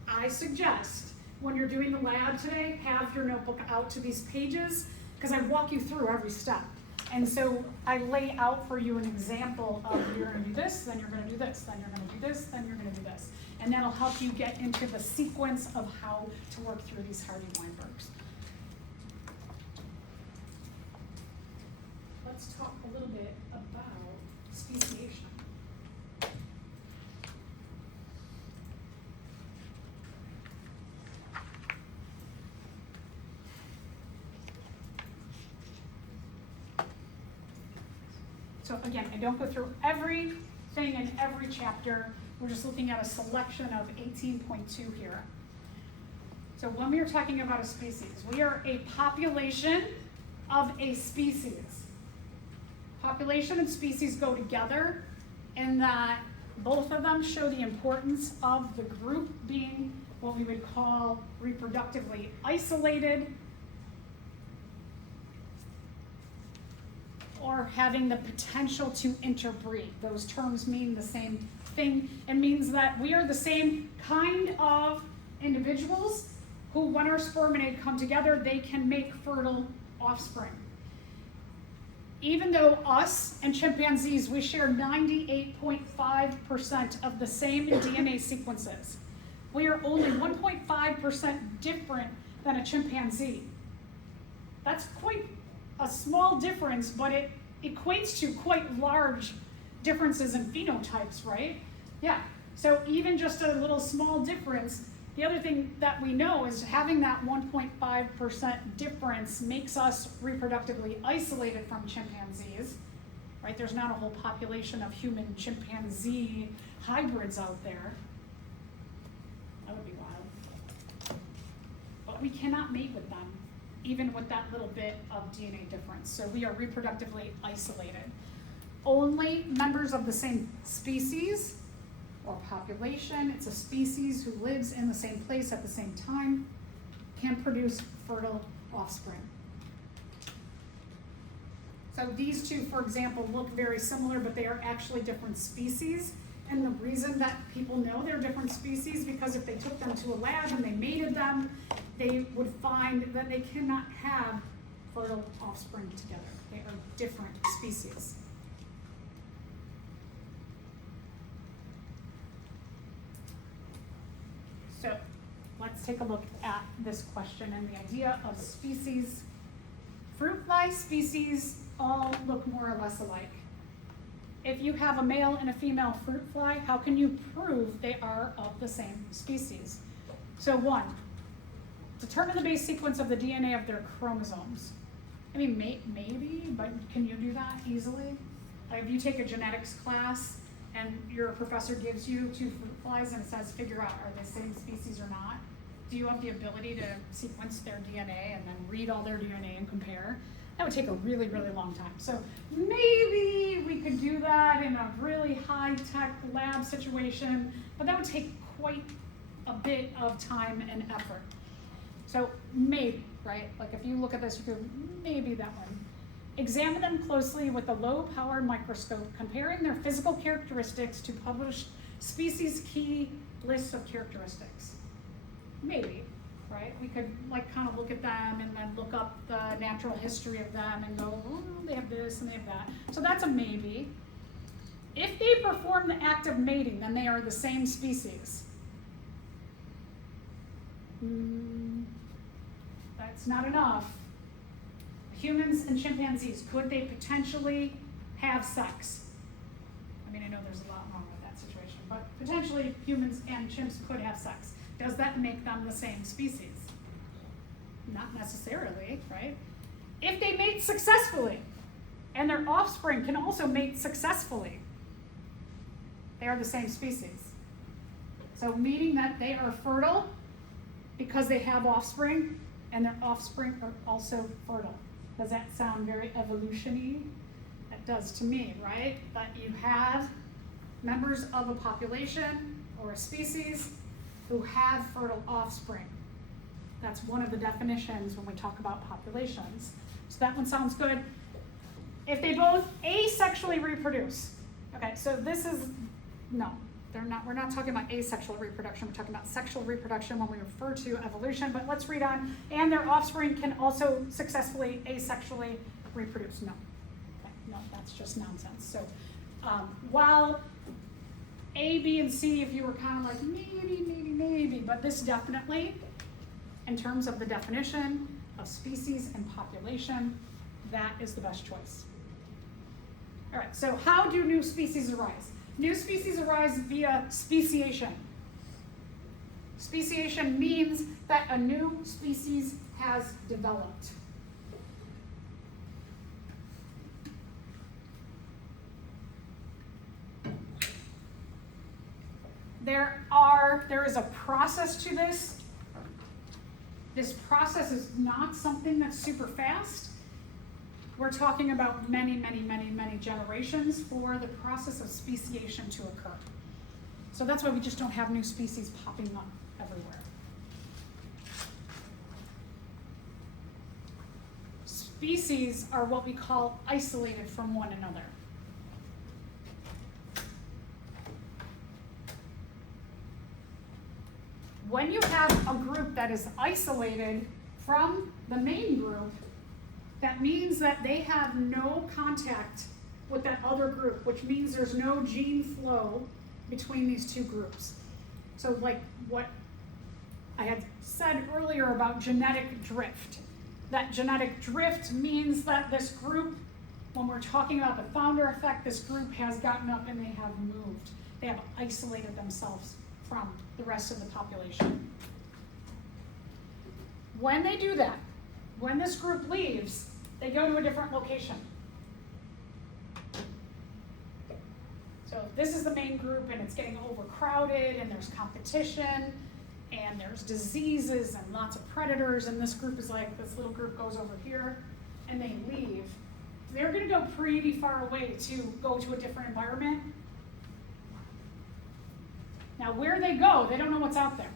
I suggest when you're doing the lab today, have your notebook out to these pages, because I walk you through every step. And so I lay out for you an example of you're going to do this, then you're going to do this, then you're going to do this, then you're going to do this. And that'll help you get into the sequence of how to work through these Hardy-Weinbergs. Let's talk a little bit about speciation. So again, I don't go through everything in every chapter. We're just looking at a selection of 18.2 here. So when we are talking about a species, we are a population of a species. Population and species go together in that both of them show the importance of the group being what we would call reproductively isolated, or having the potential to interbreed. Those terms mean the same thing. It means that we are the same kind of individuals who, when our sperm and egg come together, they can make fertile offspring. Even though us and chimpanzees, we share 98.5% of the same DNA sequences, we are only 1.5% different than a chimpanzee. That's quite a small difference, but it equates to quite large differences in phenotypes, right? Yeah, so even just a little small difference. The other thing that we know is having that 1.5% difference makes us reproductively isolated from chimpanzees, right? There's not a whole population of human chimpanzee hybrids out there. That would be wild. But we cannot mate with them, even with that little bit of DNA difference. So we are reproductively isolated. Only members of the same species or population, it's a species who lives in the same place at the same time, can produce fertile offspring. So these two, for example, look very similar, but they are actually different species. And the reason that people know they're different species, because if they took them to a lab and they mated them, they would find that they cannot have fertile offspring together. They are different species. So let's take a look at this question and the idea of species. Fruit fly species all look more or less alike. If you have a male and a female fruit fly, how can you prove they are of the same species? So one, determine the base sequence of the DNA of their chromosomes. I mean, maybe, but can you do that easily? Like if you take a genetics class and your professor gives you two fruit flies and it says figure out are they the same species or not, do you have the ability to sequence their DNA and then read all their DNA and compare? That would take a really, really long time. So maybe we could do that in a really high-tech lab situation, but that would take quite a bit of time and effort. So maybe, right? Like if you look at this, you go, maybe that one. Examine them closely with a low-power microscope, comparing their physical characteristics to published species key lists of characteristics. Maybe, right? We could like kind of look at them and then look up the natural history of them and go, oh, they have this and they have that. So that's a maybe. If they perform the act of mating, then they are the same species. That's not enough. Humans and chimpanzees, could they potentially have sex? I mean, I know there's a lot wrong with that situation, but potentially humans and chimps could have sex. Does that make them the same species? Not necessarily, right? If they mate successfully, and their offspring can also mate successfully, they are the same species. So meaning that they are fertile because they have offspring, and their offspring are also fertile. Does that sound very evolution-y? That does to me, right? That you have members of a population or a species who have fertile offspring. That's one of the definitions when we talk about populations. So that one sounds good. If they both asexually reproduce, okay, so this is, no, we're not talking about asexual reproduction, we're talking about sexual reproduction when we refer to evolution, but let's read on. And their offspring can also successfully asexually reproduce. No, okay, no, that's just nonsense. So while A, B, and C, if you were kind of like maybe, but this definitely, in terms of the definition of species and population, that is the best choice. All right, so how do new species arise? New species arise via speciation. Speciation means that a new species has developed. There is a process to this. This process is not something that's super fast. We're talking about many generations for the process of speciation to occur. So that's why we just don't have new species popping up everywhere. Species are what we call isolated from one another. When you have a group that is isolated from the main group, that means that they have no contact with that other group, which means there's no gene flow between these two groups. So like what I had said earlier about genetic drift. That genetic drift means that this group when we're talking about the founder effect, this group has gotten up and they have moved. They have isolated themselves from the rest of the population. When they do that, when this group leaves, they go to a different location. So if this is the main group and it's getting overcrowded and there's competition and there's diseases and lots of predators, and this group is like, this little group goes over here and they leave, they're gonna go pretty far away to go to a different environment. Now where they go, they don't know what's out there.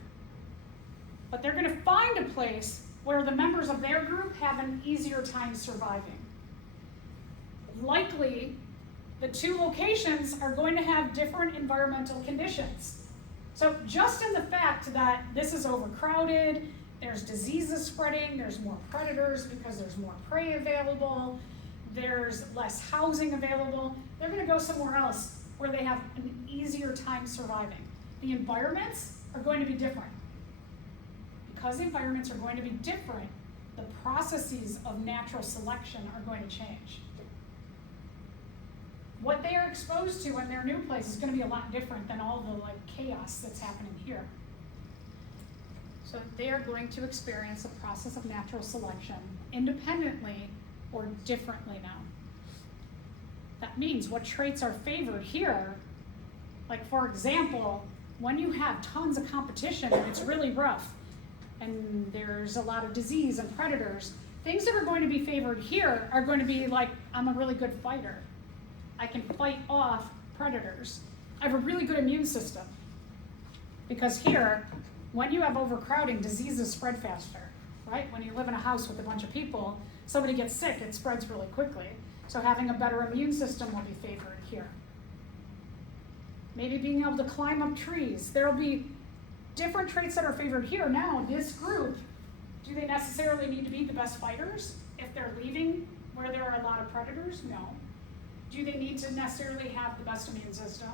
But they're gonna find a place where the members of their group have an easier time surviving. Likely, the two locations are going to have different environmental conditions. So just in the fact that this is overcrowded, there's diseases spreading, there's more predators because there's more prey available, there's less housing available, they're gonna go somewhere else where they have an easier time surviving. The environments are going to be different. Because the environments are going to be different, the processes of natural selection are going to change. What they are exposed to in their new place is going to be a lot different than all the chaos that's happening here. So they are going to experience a process of natural selection independently or differently now. That means what traits are favored here, like for example, when you have tons of competition and it's really rough, and there's a lot of disease and predators, things that are going to be favored here are going to be like, I'm a really good fighter. I can fight off predators. I have a really good immune system. Because here, when you have overcrowding, diseases spread faster, right? When you live in a house with a bunch of people, somebody gets sick, it spreads really quickly. So having a better immune system will be favored here. Maybe being able to climb up trees. There'll be different traits that are favored here. Now, this group, do they necessarily need to be the best fighters if they're leaving where there are a lot of predators? No. Do they need to necessarily have the best immune system?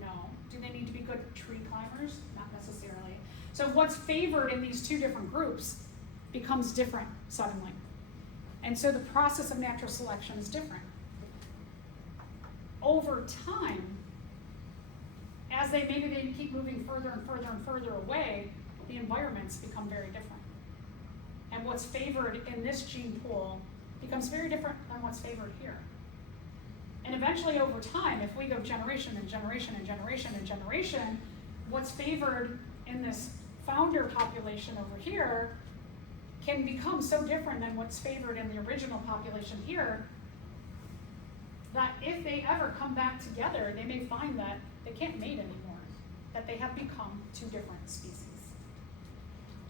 No. Do they need to be good tree climbers? Not necessarily. So what's favored in these two different groups becomes different suddenly. And so the process of natural selection is different. Over time, as they keep moving further and further and further away, the environments become very different. And what's favored in this gene pool becomes very different than what's favored here. And eventually over time, if we go generation and generation and generation and generation, what's favored in this founder population over here can become so different than what's favored in the original population here, that if they ever come back together, they may find that they can't mate anymore, that they have become two different species.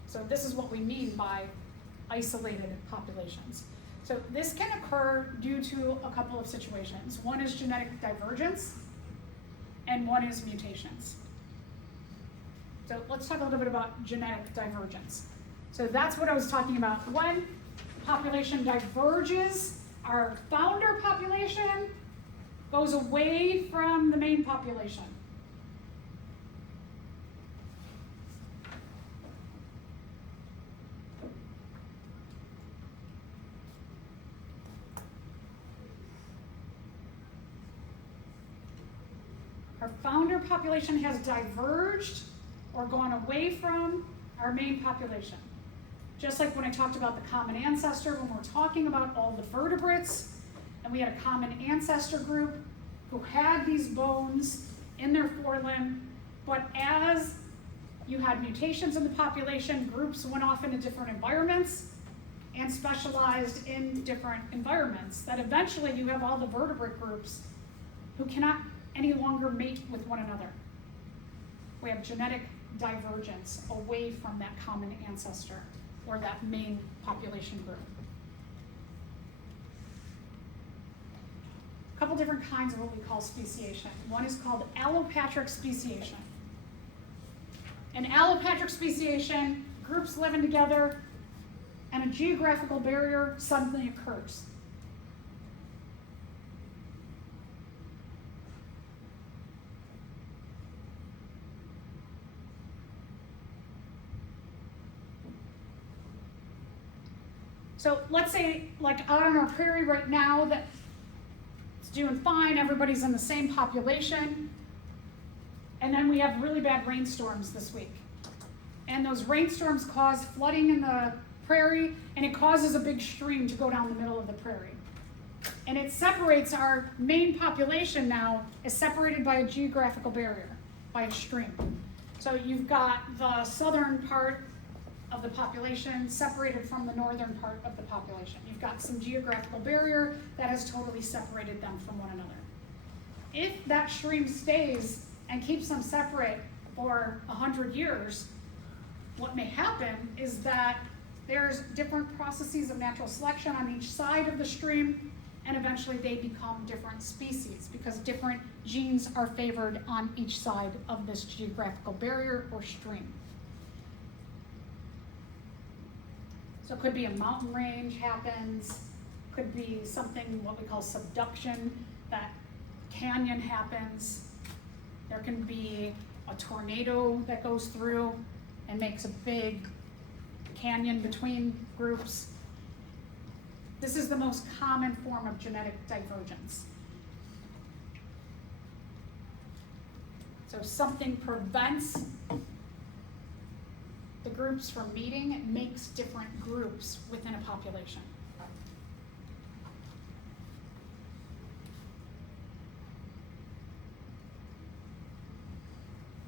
So this is what we mean by isolated populations. So this can occur due to a couple of situations. One is genetic divergence, and one is mutations. So let's talk a little bit about genetic divergence. So that's what I was talking about. When population diverges, our founder population goes away from the main population. Our founder population has diverged or gone away from our main population. Just like when I talked about the common ancestor, when we're talking about all the vertebrates, and we had a common ancestor group who had these bones in their forelimb, but as you had mutations in the population, groups went off into different environments and specialized in different environments, that eventually you have all the vertebrate groups who cannot any longer mate with one another. We have genetic divergence away from that common ancestor or that main population group. A couple different kinds of what we call speciation. One is called allopatric speciation. In allopatric speciation, groups living together and a geographical barrier suddenly occurs. So let's say, like out on our prairie right now, that doing fine, everybody's in the same population, and then we have really bad rainstorms this week. And those rainstorms cause flooding in the prairie, and it causes a big stream to go down the middle of the prairie. And it separates our main population now, is separated by a geographical barrier, by a stream. So you've got the southern part of the population separated from the northern part of the population. You've got some geographical barrier that has totally separated them from one another. If that stream stays and keeps them separate for 100 years, what may happen is that there's different processes of natural selection on each side of the stream, and eventually they become different species because different genes are favored on each side of this geographical barrier or stream. So it could be a mountain range happens, could be something what we call subduction, that canyon happens. There can be a tornado that goes through and makes a big canyon between groups. This is the most common form of genetic divergence. So something prevents the groups from meeting, it makes different groups within a population.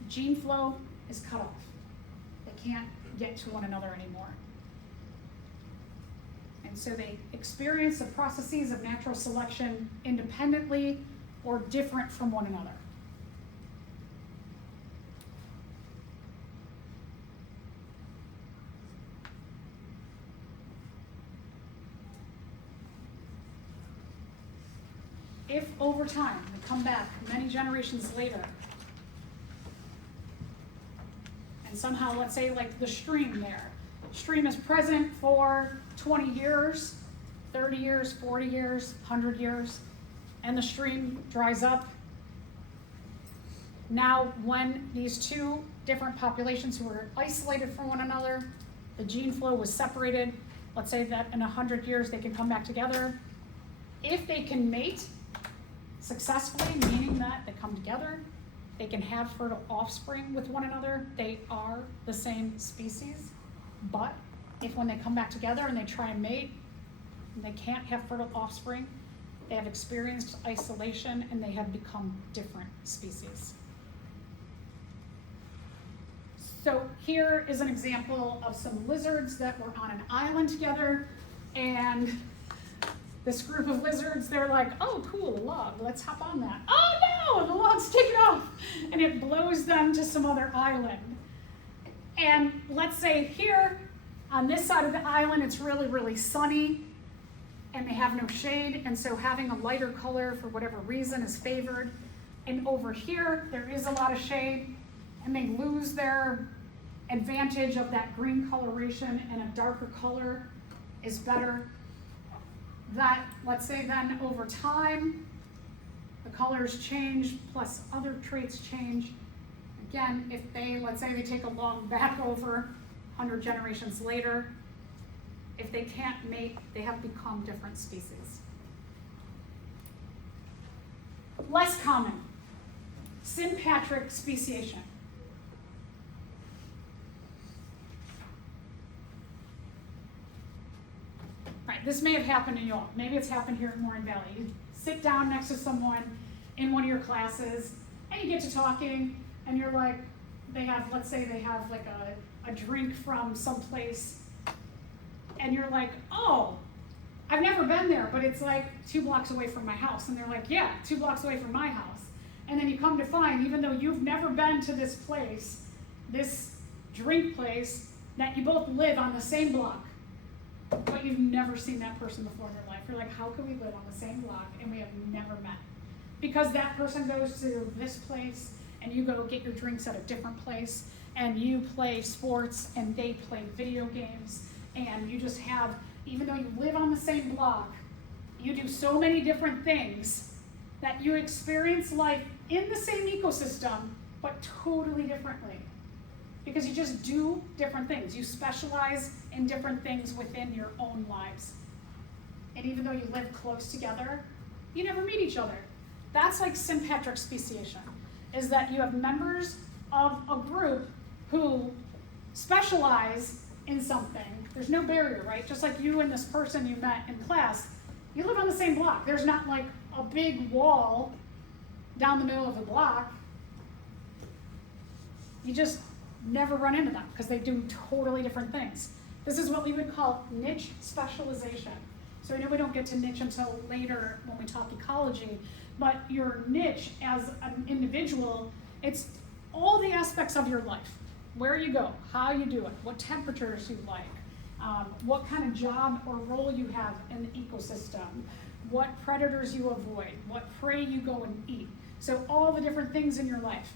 Gene flow is cut off. They can't get to one another anymore. And so they experience the processes of natural selection independently or different from one another. If over time, they come back many generations later, and somehow, let's say like the stream there, stream is present for 20 years, 30 years, 40 years, 100 years, and the stream dries up. Now, when these two different populations who were isolated from one another, the gene flow was separated, let's say that in 100 years they can come back together. If they can mate successfully, meaning that they come together, they can have fertile offspring with one another, they are the same species. But if when they come back together and they try and mate, and they can't have fertile offspring, they have experienced isolation and they have become different species. So here is an example of some lizards that were on an island together, and this group of lizards, they're like, oh cool, a log, let's hop on that. Oh no, the log's taken off, and it blows them to some other island. And let's say here, on this side of the island, it's really, really sunny, and they have no shade, and so having a lighter color for whatever reason is favored. And over here, there is a lot of shade, and they lose their advantage of that green coloration, and a darker color is better. That, let's say then over time, the colors change, plus other traits change. Again, if they, let's say they take a log back over 100 generations later, if they can't mate, they have become different species. Less common, sympatric speciation. Right, this may have happened to you all. Maybe it's happened here at Morin Valley. You sit down next to someone in one of your classes, and you get to talking, and you're like, they have, let's say they have like a drink from someplace, and you're like, oh, I've never been there, but it's like 2 blocks away from my house. And they're like, yeah, 2 blocks away from my house. And then you come to find, even though you've never been to this place, this drink place, that you both live on the same block, but you've never seen that person before in your life. You're like, how can we live on the same block and we have never met? Because that person goes to this place and you go get your drinks at a different place, and you play sports and they play video games, and you just have, even though you live on the same block, you do so many different things that you experience life in the same ecosystem, but totally differently. Because you just do different things. You specialize in different things within your own lives. And even though you live close together, you never meet each other. That's like sympatric speciation, is that you have members of a group who specialize in something. There's no barrier, right? Just like you and this person you met in class, you live on the same block. There's not like a big wall down the middle of the block. You just never run into them because they do totally different things. This is what we would call niche specialization. So I know we don't get to niche until later when we talk ecology, but your niche as an individual, it's all the aspects of your life. Where you go, how you do it, what temperatures you like, what kind of job or role you have in the ecosystem, what predators you avoid, what prey you go and eat. So all the different things in your life.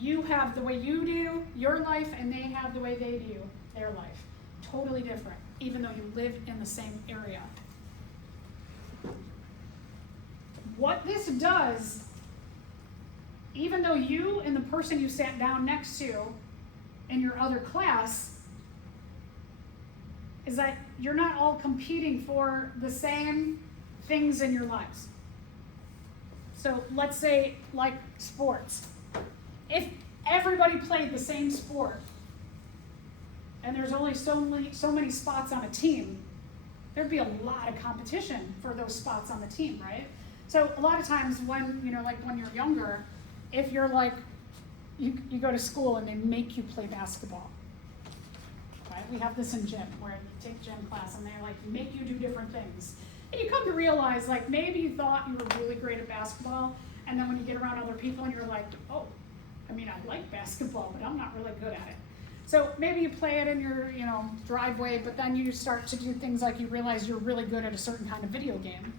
You have the way you do your life, and they have the way they do their life. Totally different, even though you live in the same area. What this does, even though you and the person you sat down next to in your other class, is that you're not all competing for the same things in your lives. So let's say like sports. If everybody played the same sport and there's only so many spots on a team, there'd be a lot of competition for those spots on the team, right? So a lot of times when, like when you're younger, if you're like, you go to school and they make you play basketball, right? We have this in gym where you take gym class and they like make you do different things. And you come to realize like maybe you thought you were really great at basketball, and then when you get around other people and you're like, oh, I mean, I like basketball, but I'm not really good at it. So maybe you play it in your, driveway, but then you start to do things like you realize you're really good at a certain kind of video game.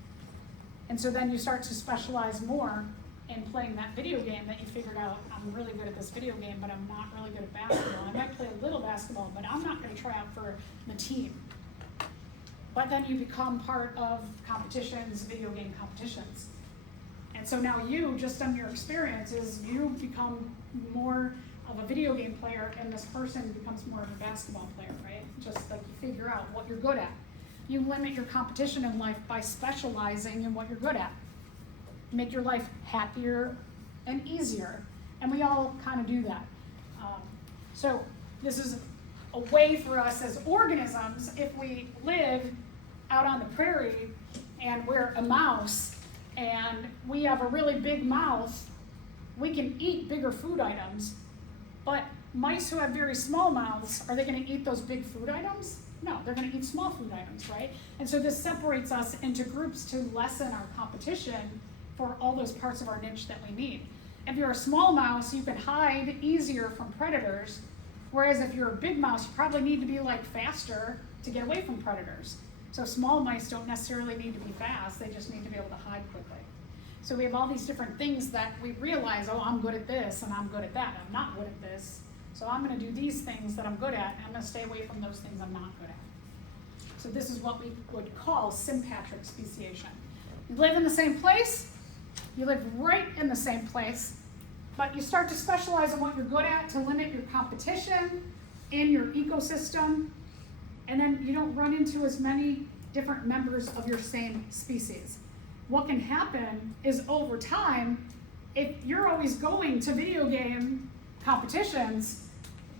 And so then you start to specialize more in playing that video game that you figured out, I'm really good at this video game, but I'm not really good at basketball. I might play a little basketball, but I'm not going to try out for the team. But then you become part of competitions, video game competitions. And so now you, just on your experiences, you become more of a video game player, and this person becomes more of a basketball player, right? Just like you figure out what you're good at. You limit your competition in life by specializing in what you're good at. Make your life happier and easier. And we all kind of do that. So this is a way for us as organisms, if we live out on the prairie and we're a mouse and we have a really big mouth, we can eat bigger food items. But mice who have very small mouths, are they going to eat those big food items? No, they're going to eat small food items, right? And so this separates us into groups to lessen our competition for all those parts of our niche that we need. If you're a small mouse, you can hide easier from predators, whereas if you're a big mouse, you probably need to be like faster to get away from predators. So small mice don't necessarily need to be fast, they just need to be able to hide quickly. So we have all these different things that we realize, oh, I'm good at this and I'm good at that. I'm not good at this. So I'm going to do these things that I'm good at, and I'm going to stay away from those things I'm not good at. So this is what we would call sympatric speciation. You live in the same place, you live right in the same place, but you start to specialize in what you're good at to limit your competition in your ecosystem, and then you don't run into as many different members of your same species. What can happen is over time, if you're always going to video game competitions,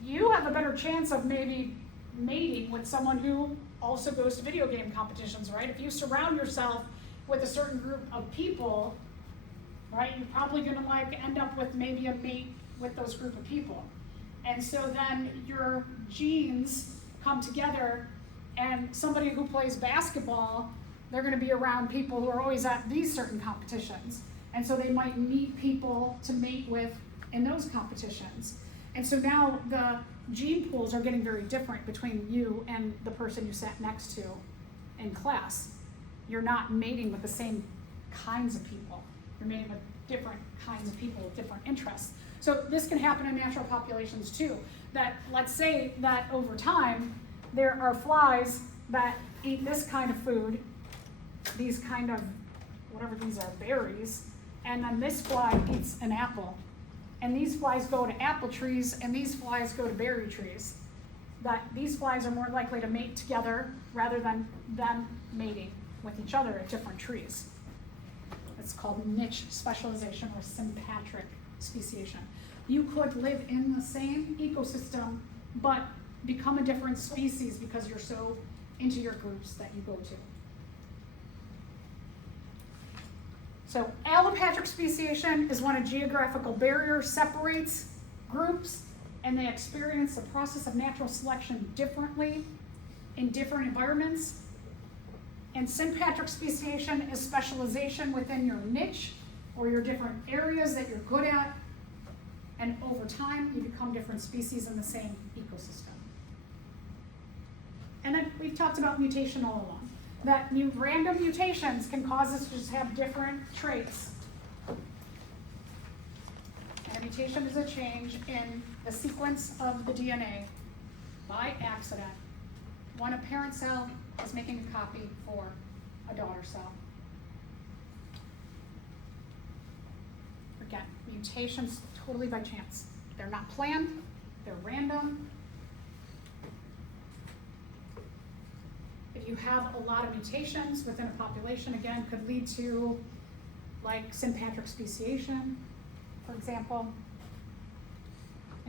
you have a better chance of maybe mating with someone who also goes to video game competitions, right? If you surround yourself with a certain group of people, right, you're probably gonna like end up with maybe a mate with those group of people. And so then your genes come together, and somebody who plays basketball, they're gonna be around people who are always at these certain competitions. And so they might meet people to mate with in those competitions. And so now the gene pools are getting very different between you and the person you sat next to in class. You're not mating with the same kinds of people. You're mating with different kinds of people with different interests. So this can happen in natural populations too. That let's say that over time, there are flies that eat this kind of food, these kind of, whatever these are, berries, and then this fly eats an apple. And these flies go to apple trees, and these flies go to berry trees. That these flies are more likely to mate together rather than them mating with each other at different trees. It's called niche specialization or sympatric speciation. You could live in the same ecosystem, but become a different species because you're so into your groups that you go to. So allopatric speciation is when a geographical barrier separates groups and they experience the process of natural selection differently in different environments. And sympatric speciation is specialization within your niche or your different areas that you're good at, and over time you become different species in the same ecosystem. And then we've talked about mutation all along, that random mutations can cause us to just have different traits. And a mutation is a change in the sequence of the DNA by accident when a parent cell is making a copy for a daughter cell. Again, mutations totally by chance. They're not planned, they're random. If you have a lot of mutations within a population, again, could lead to like sympatric speciation, for example.